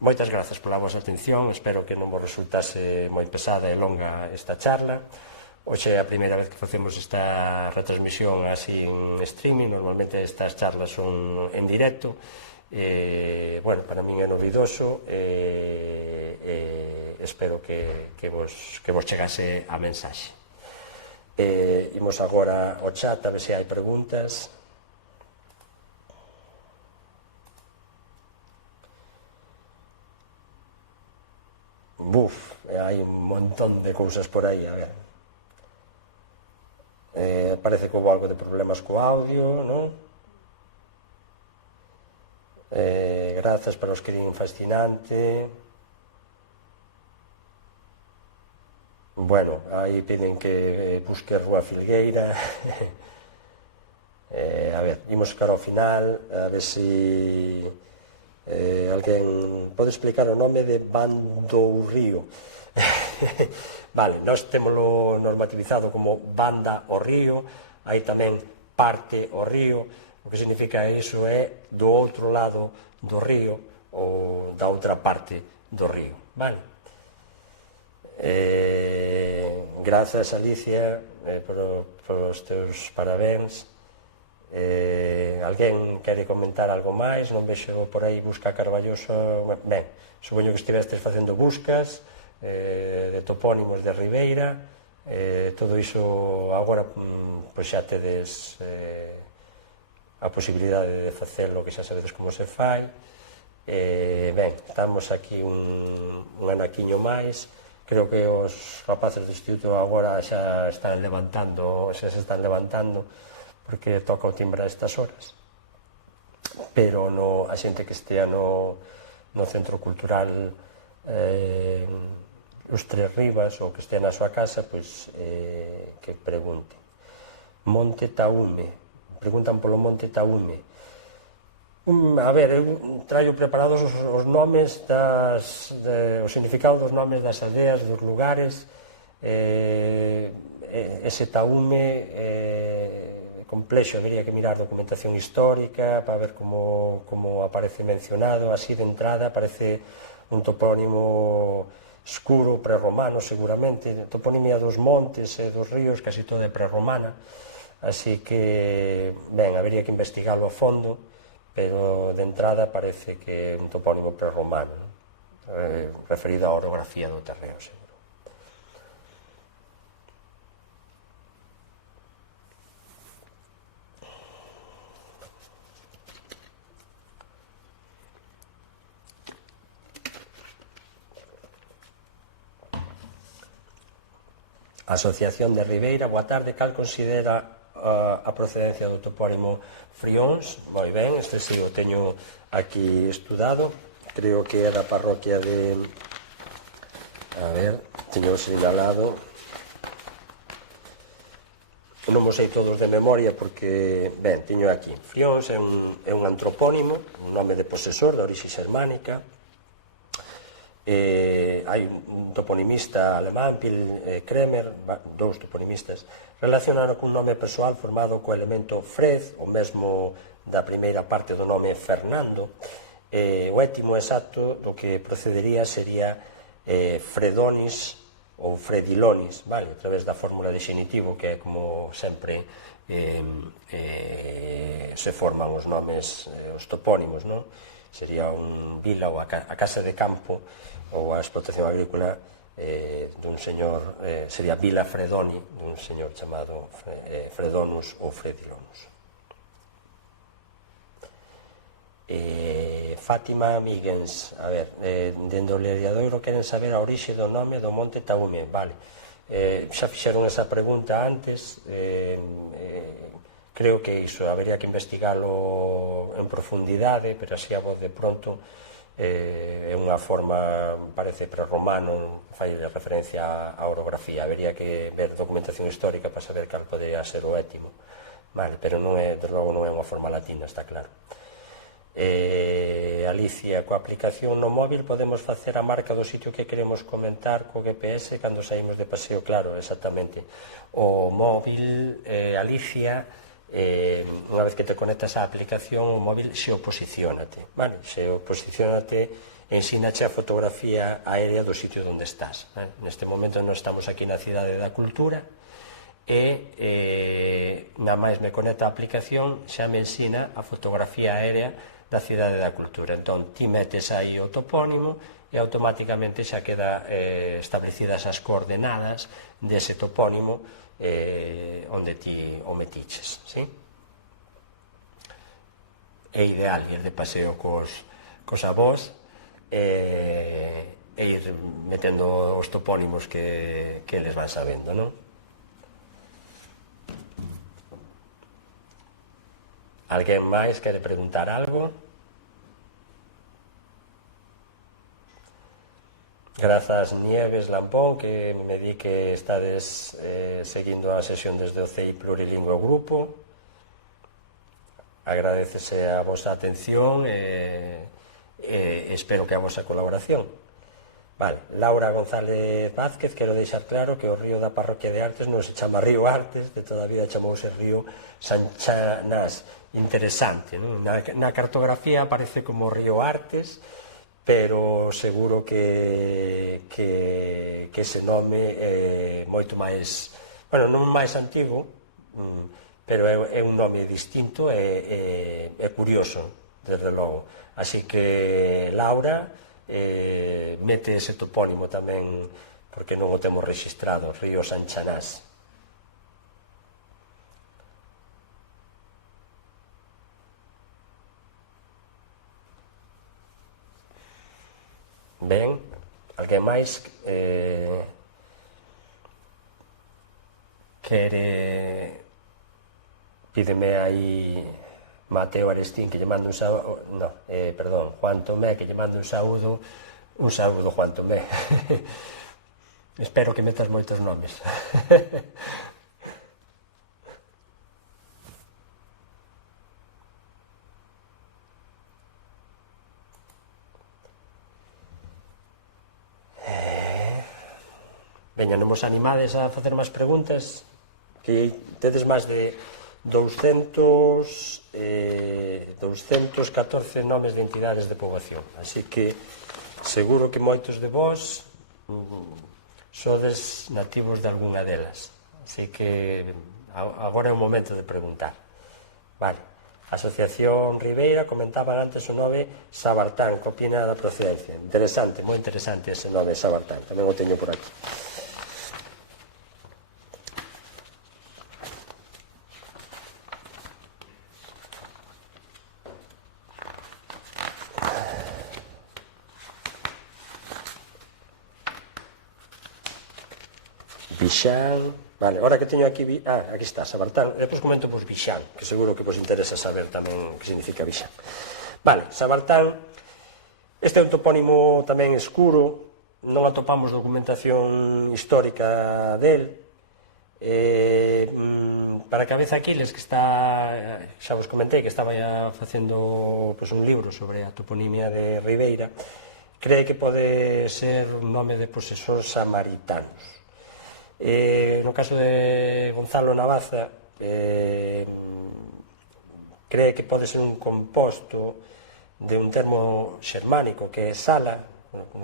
moitas grazas pola vosa atención, espero que non vos resultase moi pesada e longa esta charla. Hoxe é a primeira vez que facemos esta retransmisión así en streaming, normalmente estas charlas son en directo. Bueno, para min é novidoso e espero que vos chegase a mensaxe. Imos agora ao chat a ver se hai preguntas. Hai un montón de cousas por aí, a ver. Parece que houve algo de problemas co audio, non? Grazas para os que din fascinante. Bueno, aí piden que busque Rúa Filgueira. A ver, imos cara ao final, a ver se alguén pode explicar o nome de Bandourrío. Vale, nós témolo normativizado como banda ao río, hai tamén parte ao río. O que significa iso é do outro lado do río ou da outra parte do río, vale? Grazas, Alicia, polos teus parabéns. Alguén quere comentar algo máis? Non vexo por aí busca Carballoso. Ben, supoño que estivestes facendo buscas de topónimos de Ribeira, todo iso agora pois xa tedes a posibilidade de facelo, que xa sabedes como se fai. Ben, estamos aquí un anaquiño máis, creo que os rapaces do instituto agora xa se están levantando, porque toca o timbre a estas horas, pero a xente que estea no Centro Cultural Os Tres Rivas ou que estea na súa casa, pois que pregunte. Monte Taúme, preguntan polo Monte Taúme. A ver, eu traio preparados os nomes o significado dos nomes das aldeas, dos lugares. Ese Taúme complexo, habería que mirar documentación histórica para ver como aparece mencionado. Así de entrada parece un topónimo escuro, prerromano seguramente, toponimia dos montes e dos ríos, casi toda é prerromana, así que, ben, habería que investigalo a fondo, pero de entrada parece que é un topónimo prerromano, referido á orografía do terreo, seguro. Asociación de Ribeira, boa tarde. Cal considera a procedencia do topónimo Frións? Moi ben, este sí o teño aquí estudado, creo que é da parroquia de... A ver, teño señalado, non mo sei todos de memoria porque, ben, teño aquí. Frións é un antropónimo, un nome de posesor de orixe xermánica. Hai un toponimista alemán, Pil Kremer, dous toponimistas, relacionaron cun nome persoal formado co elemento Fred, o mesmo da primeira parte do nome Fernando. O étimo exacto do que procedería sería Fredonis ou Fredilonis, vale? A través da fórmula de xenitivo, que é como sempre se forman os nomes, os topónimos, non? Sería un vila ou a casa de campo ou a explotación agrícola dun señor, sería Vila Fredoni, dun señor chamado Fredonus ou Fredilonus. Fátima Miguens, a ver, dende o Leriadoiro queren saber a orixe do nome do Monte Taúme, vale. Xa fixeron esa pregunta antes, creo que iso habería que investigalo en profundidade, pero así a voz de pronto é unha forma, parece prerromano, fai referencia á orografía, habería que ver documentación histórica para saber cal podría ser o étimo, vale, pero non é, de logo non é unha forma latina, está claro. Alicia, coa aplicación no móvil podemos facer a marca do sitio que queremos comentar co GPS cando saímos de paseo, claro, exactamente. O móvil, Alicia, unha vez que te conectas á aplicación, o móvil xeoposiciónate, vale? Xeoposiciónate, ensínache a fotografía aérea do sitio onde estás, vale? Neste momento non estamos aquí na Cidade da Cultura e nada máis me conecta a aplicación xa me ensina a fotografía aérea da Cidade da Cultura. Entón, ti metes aí o topónimo e automáticamente xa queda establecidas as coordenadas dese topónimo onde ti o metiches, sí? É ideal ir de paseo cos avós e ir metendo os topónimos que eles van sabendo, non? Alguén máis quere preguntar algo? Grazas Nieves Lampón, que me di que estades seguindo a sesión desde o CEI Plurilingüe Grupo. Agradecese a vosa atención e espero que a vosa colaboración. Vale, Laura González Vázquez, quero deixar claro que o río da Parroquia de Artes non se chama Río Artes, de toda a vida chamouse Río Sanchanás. Interesante, non? Na cartografía aparece como Río Artes, pero seguro que ese nome é moito máis, bueno, non máis antigo, pero é un nome distinto e curioso, desde logo. Así que, Laura, mete ese topónimo tamén, porque non o temos registrado, Río Sanchanás. Ben, Alguén máis pídeme aí Mateo Arestín que lle mando un saúdo, Juan Tomé que lle mando un saúdo, Juan Tomé. Espero que metas moitos nomes. Veña, non vos animades a facer máis preguntas, que tedes máis de 214 nomes de entidades de poboación, así que seguro que moitos de vós sodes nativos de algunha delas, así que agora é o momento de preguntar. Vale. Asociación Ribeira, comentaban antes o nome Sabartán, que opina da procedencia. Interesante, moi interesante ese nome Sabartán, tamén o teño por aquí. Bixán, vale, ahora que teño aquí, aquí está, Sabartán, depois comento vos Bixán, que seguro que vos interesa saber tamén que significa Bixán. Vale, Sabartán, este é un topónimo tamén escuro, non atopamos documentación histórica del, para Cabeza Aquiles, que está, xa vos comentei, que estaba facendo un libro sobre a toponimia de Ribeira, cree que pode ser un nome de posesores samaritanos. No caso de Gonzalo Navaza, cree que pode ser un composto de un termo xermánico que é sala,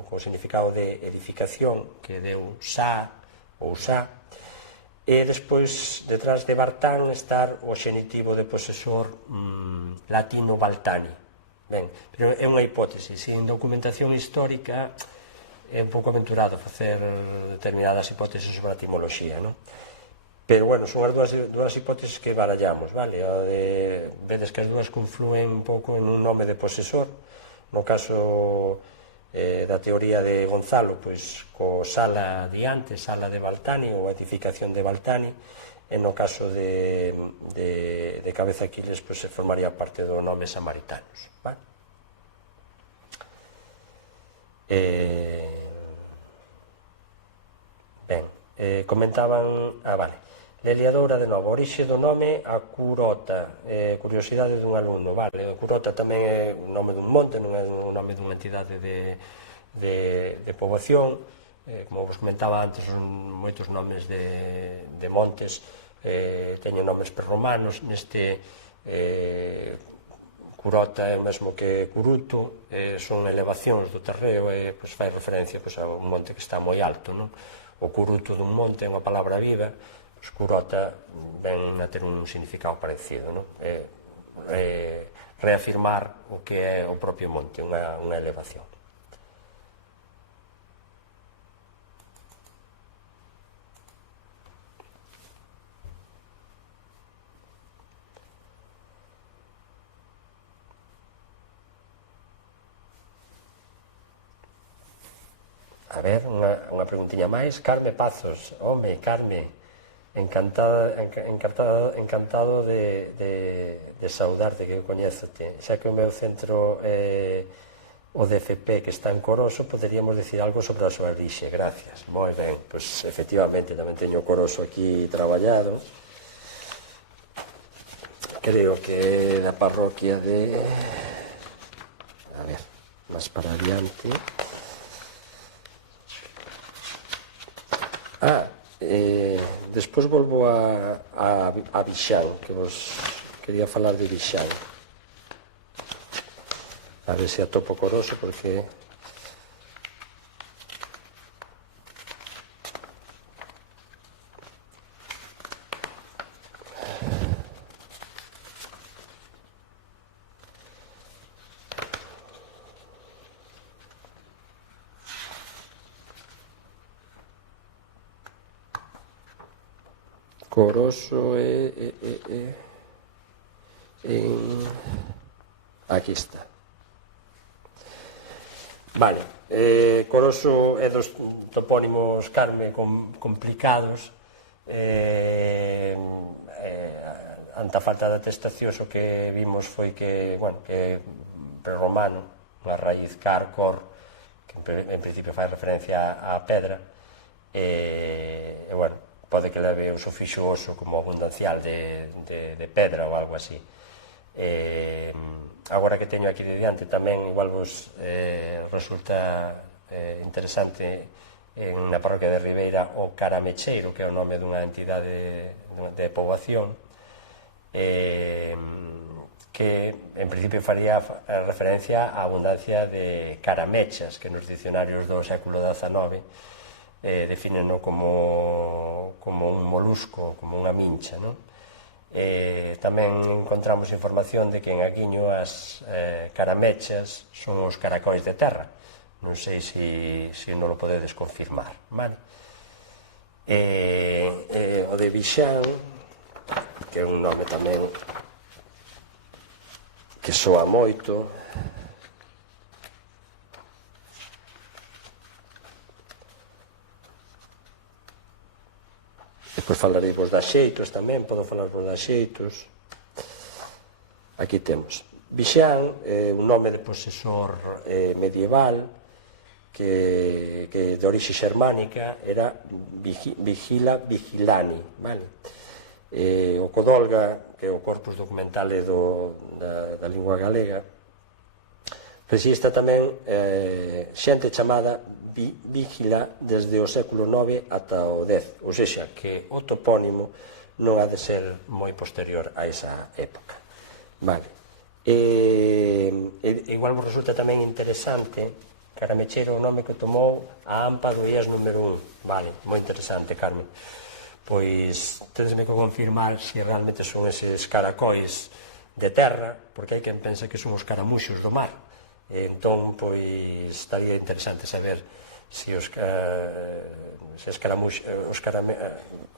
co significado de edificación, que deu sa ou sa, e despois, detrás de Bartán, estar o xenitivo de posesor latino Baltani. Ben, pero é unha hipótese, sin documentación histórica é un pouco aventurado facer determinadas hipóteses sobre a etimoloxía, non? Pero, bueno, son as dúas hipóteses que barallamos, vale? Vedes que as dúas confluen un pouco en un nome de posesor, no caso da teoría de Gonzalo, pois, co sala diante, sala de Baltani, ou edificación de Baltani, e no caso de Cabeza Aquiles, pois, se formaría parte do nome samaritanos, vale? Comentaban, vale, Leliadora de novo, orixe do nome a Curota, curiosidade dun alumno, vale, Curota tamén é o nome dun monte, non é o nome dunha entidade de poboación, como vos comentaba antes, son moitos nomes de montes, teñen nomes prerromanos, neste Curota é o mesmo que Curuto, son elevacións do terreo e fai referencia a un monte que está moi alto, non? O curuto dun monte é unha palabra viva, Curota ven a ter un significado parecido, non? Reafirmar o que é o propio monte, unha elevación. A ver, unha preguntiña máis. Carme Pazos, home, Carme, encantado de saudarte, que coñézote. Xa que o meu centro o DFP, que está en Coroso, poderíamos decir algo sobre a súa orixe. Gracias. Moi ben, pois efectivamente tamén teño Coroso aquí traballado. Creo que é da parroquia de... A ver, máis para adiante... Despois volvo a Bixán, que vos quería falar de Bixán. A ver se atopo Coroso, porque... Coroso aquí está. Vale, Coroso é dos topónimos, Carme, complicados. Ante a falta de atestación, o que vimos foi que, bueno, que prerromano, unha raíz cor, que en principio fai referencia á pedra, e bueno, pode que leve o sufixo oso como abundancial de pedra ou algo así. Agora que teño aquí de diante, tamén igual vos resulta interesante na parroquia de Ribeira o Caramecheiro, que é o nome dunha entidade de poboación, que en principio faría referencia á abundancia de caramechas, que nos dicionarios do século XIX definenlo como un molusco, como unha mincha, non? Tamén encontramos información de que en Aguiño as caramechas son os caracóis de terra. Non sei se non lo podedes confirmar, vale? O de Vixán, que é un nome tamén que soa moito. Depois falarei vos de Axeitos tamén, podo falar vos de Axeitos. Aquí temos Vixán, un nome de posesor medieval que de orixe xermánica era Vigila Vigilani, vale? O Codolga, que é o corpus documental da lingua galega, resista tamén xente chamada Vígila desde o século IX ata o X, ou seja, que o topónimo non ha de ser moi posterior a esa época. Vale. Igual vos resulta tamén interesante Caramechero, o nome que tomou a AMPA do IES número 1. Vale, moi interesante, Carmen. Pois tensme que confirmar se realmente son eses caracóis de terra, porque hai quen pensa que son os caramuxos do mar. Entón, pois, estaría interesante saber se os caramuxos,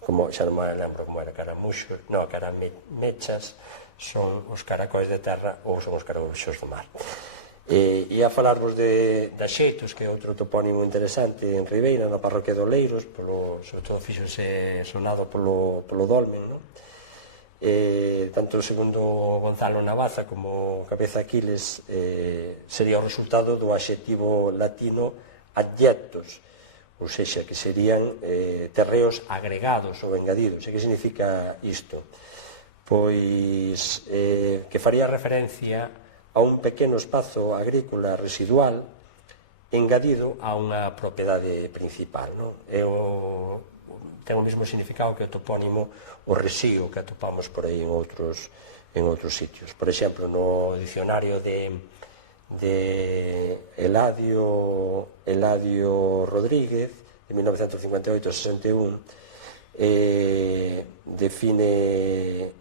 como xa non me lembro como era, caramuxos, non, caramechas son os caracóis de terra ou son os caramuxos do mar. E a falarvos de Axeitos, que é outro topónimo interesante en Ribeira, na parroquia de Oleiros, sobre todo fíxose sonado polo dolmen, non? Tanto segundo Gonzalo Navaza como Cabeza Aquiles sería o resultado do adxetivo latino adjectos, ou seja, que serían terreos agregados ou engadidos. E que significa isto? Pois que faría referencia a un pequeno espazo agrícola residual engadido a unha propiedade principal, non? Ten o mesmo significado que o topónimo o resío que atopamos por aí en outros sitios. Por exemplo, no dicionario de Eladio Rodríguez, de 1958-61, define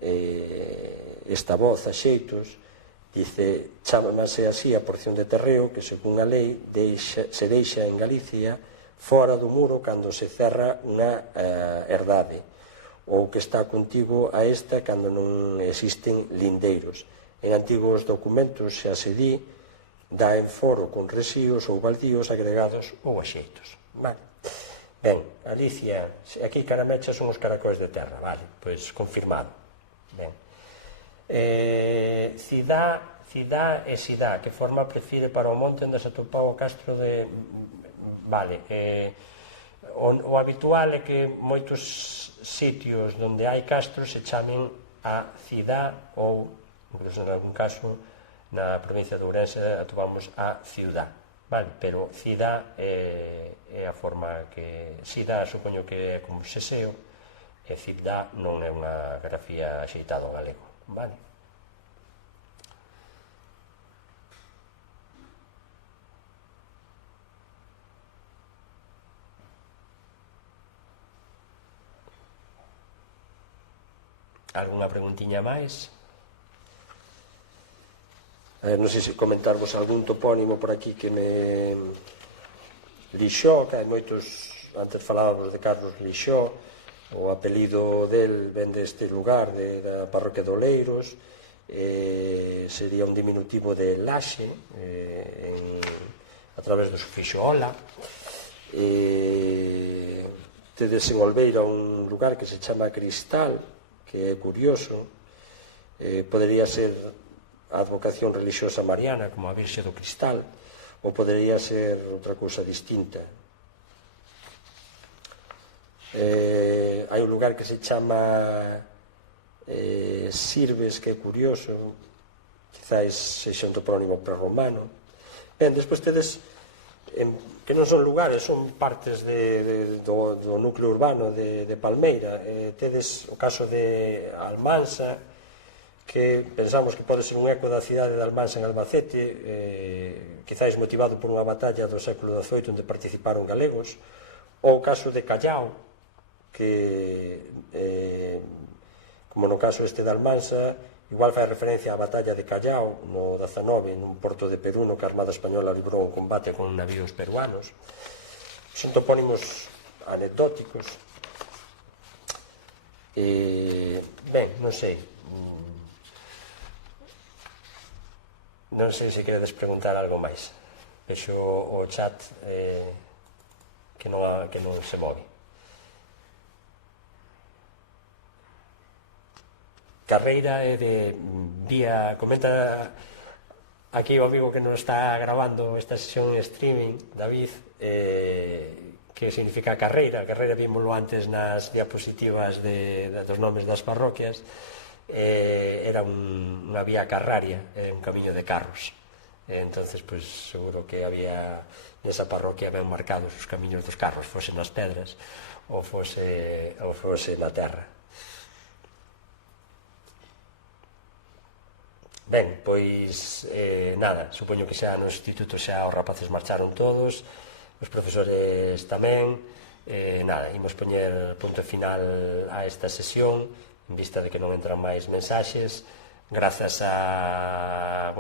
esta voz, Axeitos, dice: chámase así a porción de terreo que, según a lei, se deixa en Galicia fora do muro cando se cerra unha herdade, ou que está contigo a esta cando non existen lindeiros. En antigos documentos xa se di dá en foro con resíos ou baldíos agregados ou axeitos. Vale. Ben, Alicia, aquí caramechas son os caracóis de terra, vale, pois confirmado. Ben. Cidá e Sidá, que forma prefire para o monte onde se atopou o castro de... Vale, o habitual é que moitos sitios onde hai castros se chamen a Cidá ou, incluso en algún caso, na provincia de Ourense atopamos a Ciudad, vale, pero Cidá é a forma que... Sidá supoño que é como seseo, e Cidá non é unha grafía axeitada ao galego, vale. Alguna preguntiña máis? Non sei se comentarvos algún topónimo por aquí que me lixó, que hai moitos, antes falábamos de Carlos Lixó, o apelido del ven deste lugar, da parroquia de Oleiros, sería un diminutivo de Laxe, a través do sufixo ola. Tedes en Olveira un lugar que se chama Cristal, que é curioso. Podería ser a advocación religiosa mariana, como a Virxe do Cristal, ou podería ser outra cousa distinta. Hai un lugar que se chama Sirves, que é curioso, quizáis sexa un topónimo prerromano. Ben, despois tedes que non son lugares, son partes do núcleo urbano de Palmeira. Tedes o caso de Almansa, que pensamos que pode ser un eco da cidade de Almansa en Albacete, quizáis motivado por unha batalla do século XVIII onde participaron galegos, ou o caso de Callao, que, como no caso este de Almansa, igual fai referencia á batalla de Callao no 19, nun porto de Perú, no que a Armada Española librou un combate con navíos peruanos. Son topónimos anecdóticos. Ben, non sei se queredes preguntar algo máis. Vexo o chat que non se move. Carreira é de vía, comenta aquí o amigo que nos está grabando esta sesión en streaming, David, que significa carreira. Carreira vímoslo antes nas diapositivas dos nomes das parroquias. Era unha vía carraria, un camiño de carros. Entonces, pues, seguro que había nesa parroquia ben marcados os camiños dos carros, fose nas pedras ou fose na terra. Ben, pois nada, supoño que xa no instituto xa os rapaces marcharon todos, os profesores tamén. Nada, imos poñer punto final a esta sesión en vista de que non entran máis mensaxes. Grazas a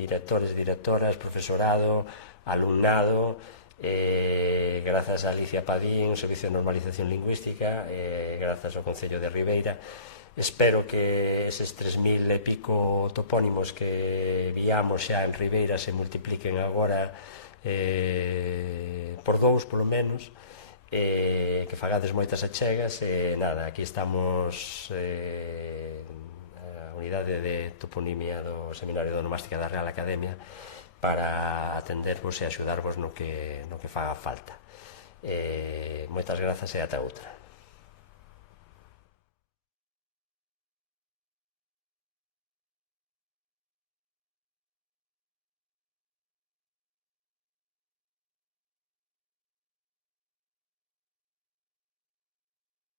directores, directoras, profesorado, alumnado, grazas a Alicia Padín, o Servicio de Normalización Lingüística, grazas ao Concello de Ribeira. Espero que eses 3.000 e pico topónimos que viamos xa en Ribeira se multipliquen agora por 2, polo menos, que fagades moitas achegas. Nada, aquí estamos a unidade de toponimia do Seminario de Onomástica da Real Academia para atendervos e axudarvos no que faga falta. Moitas grazas e ata outra.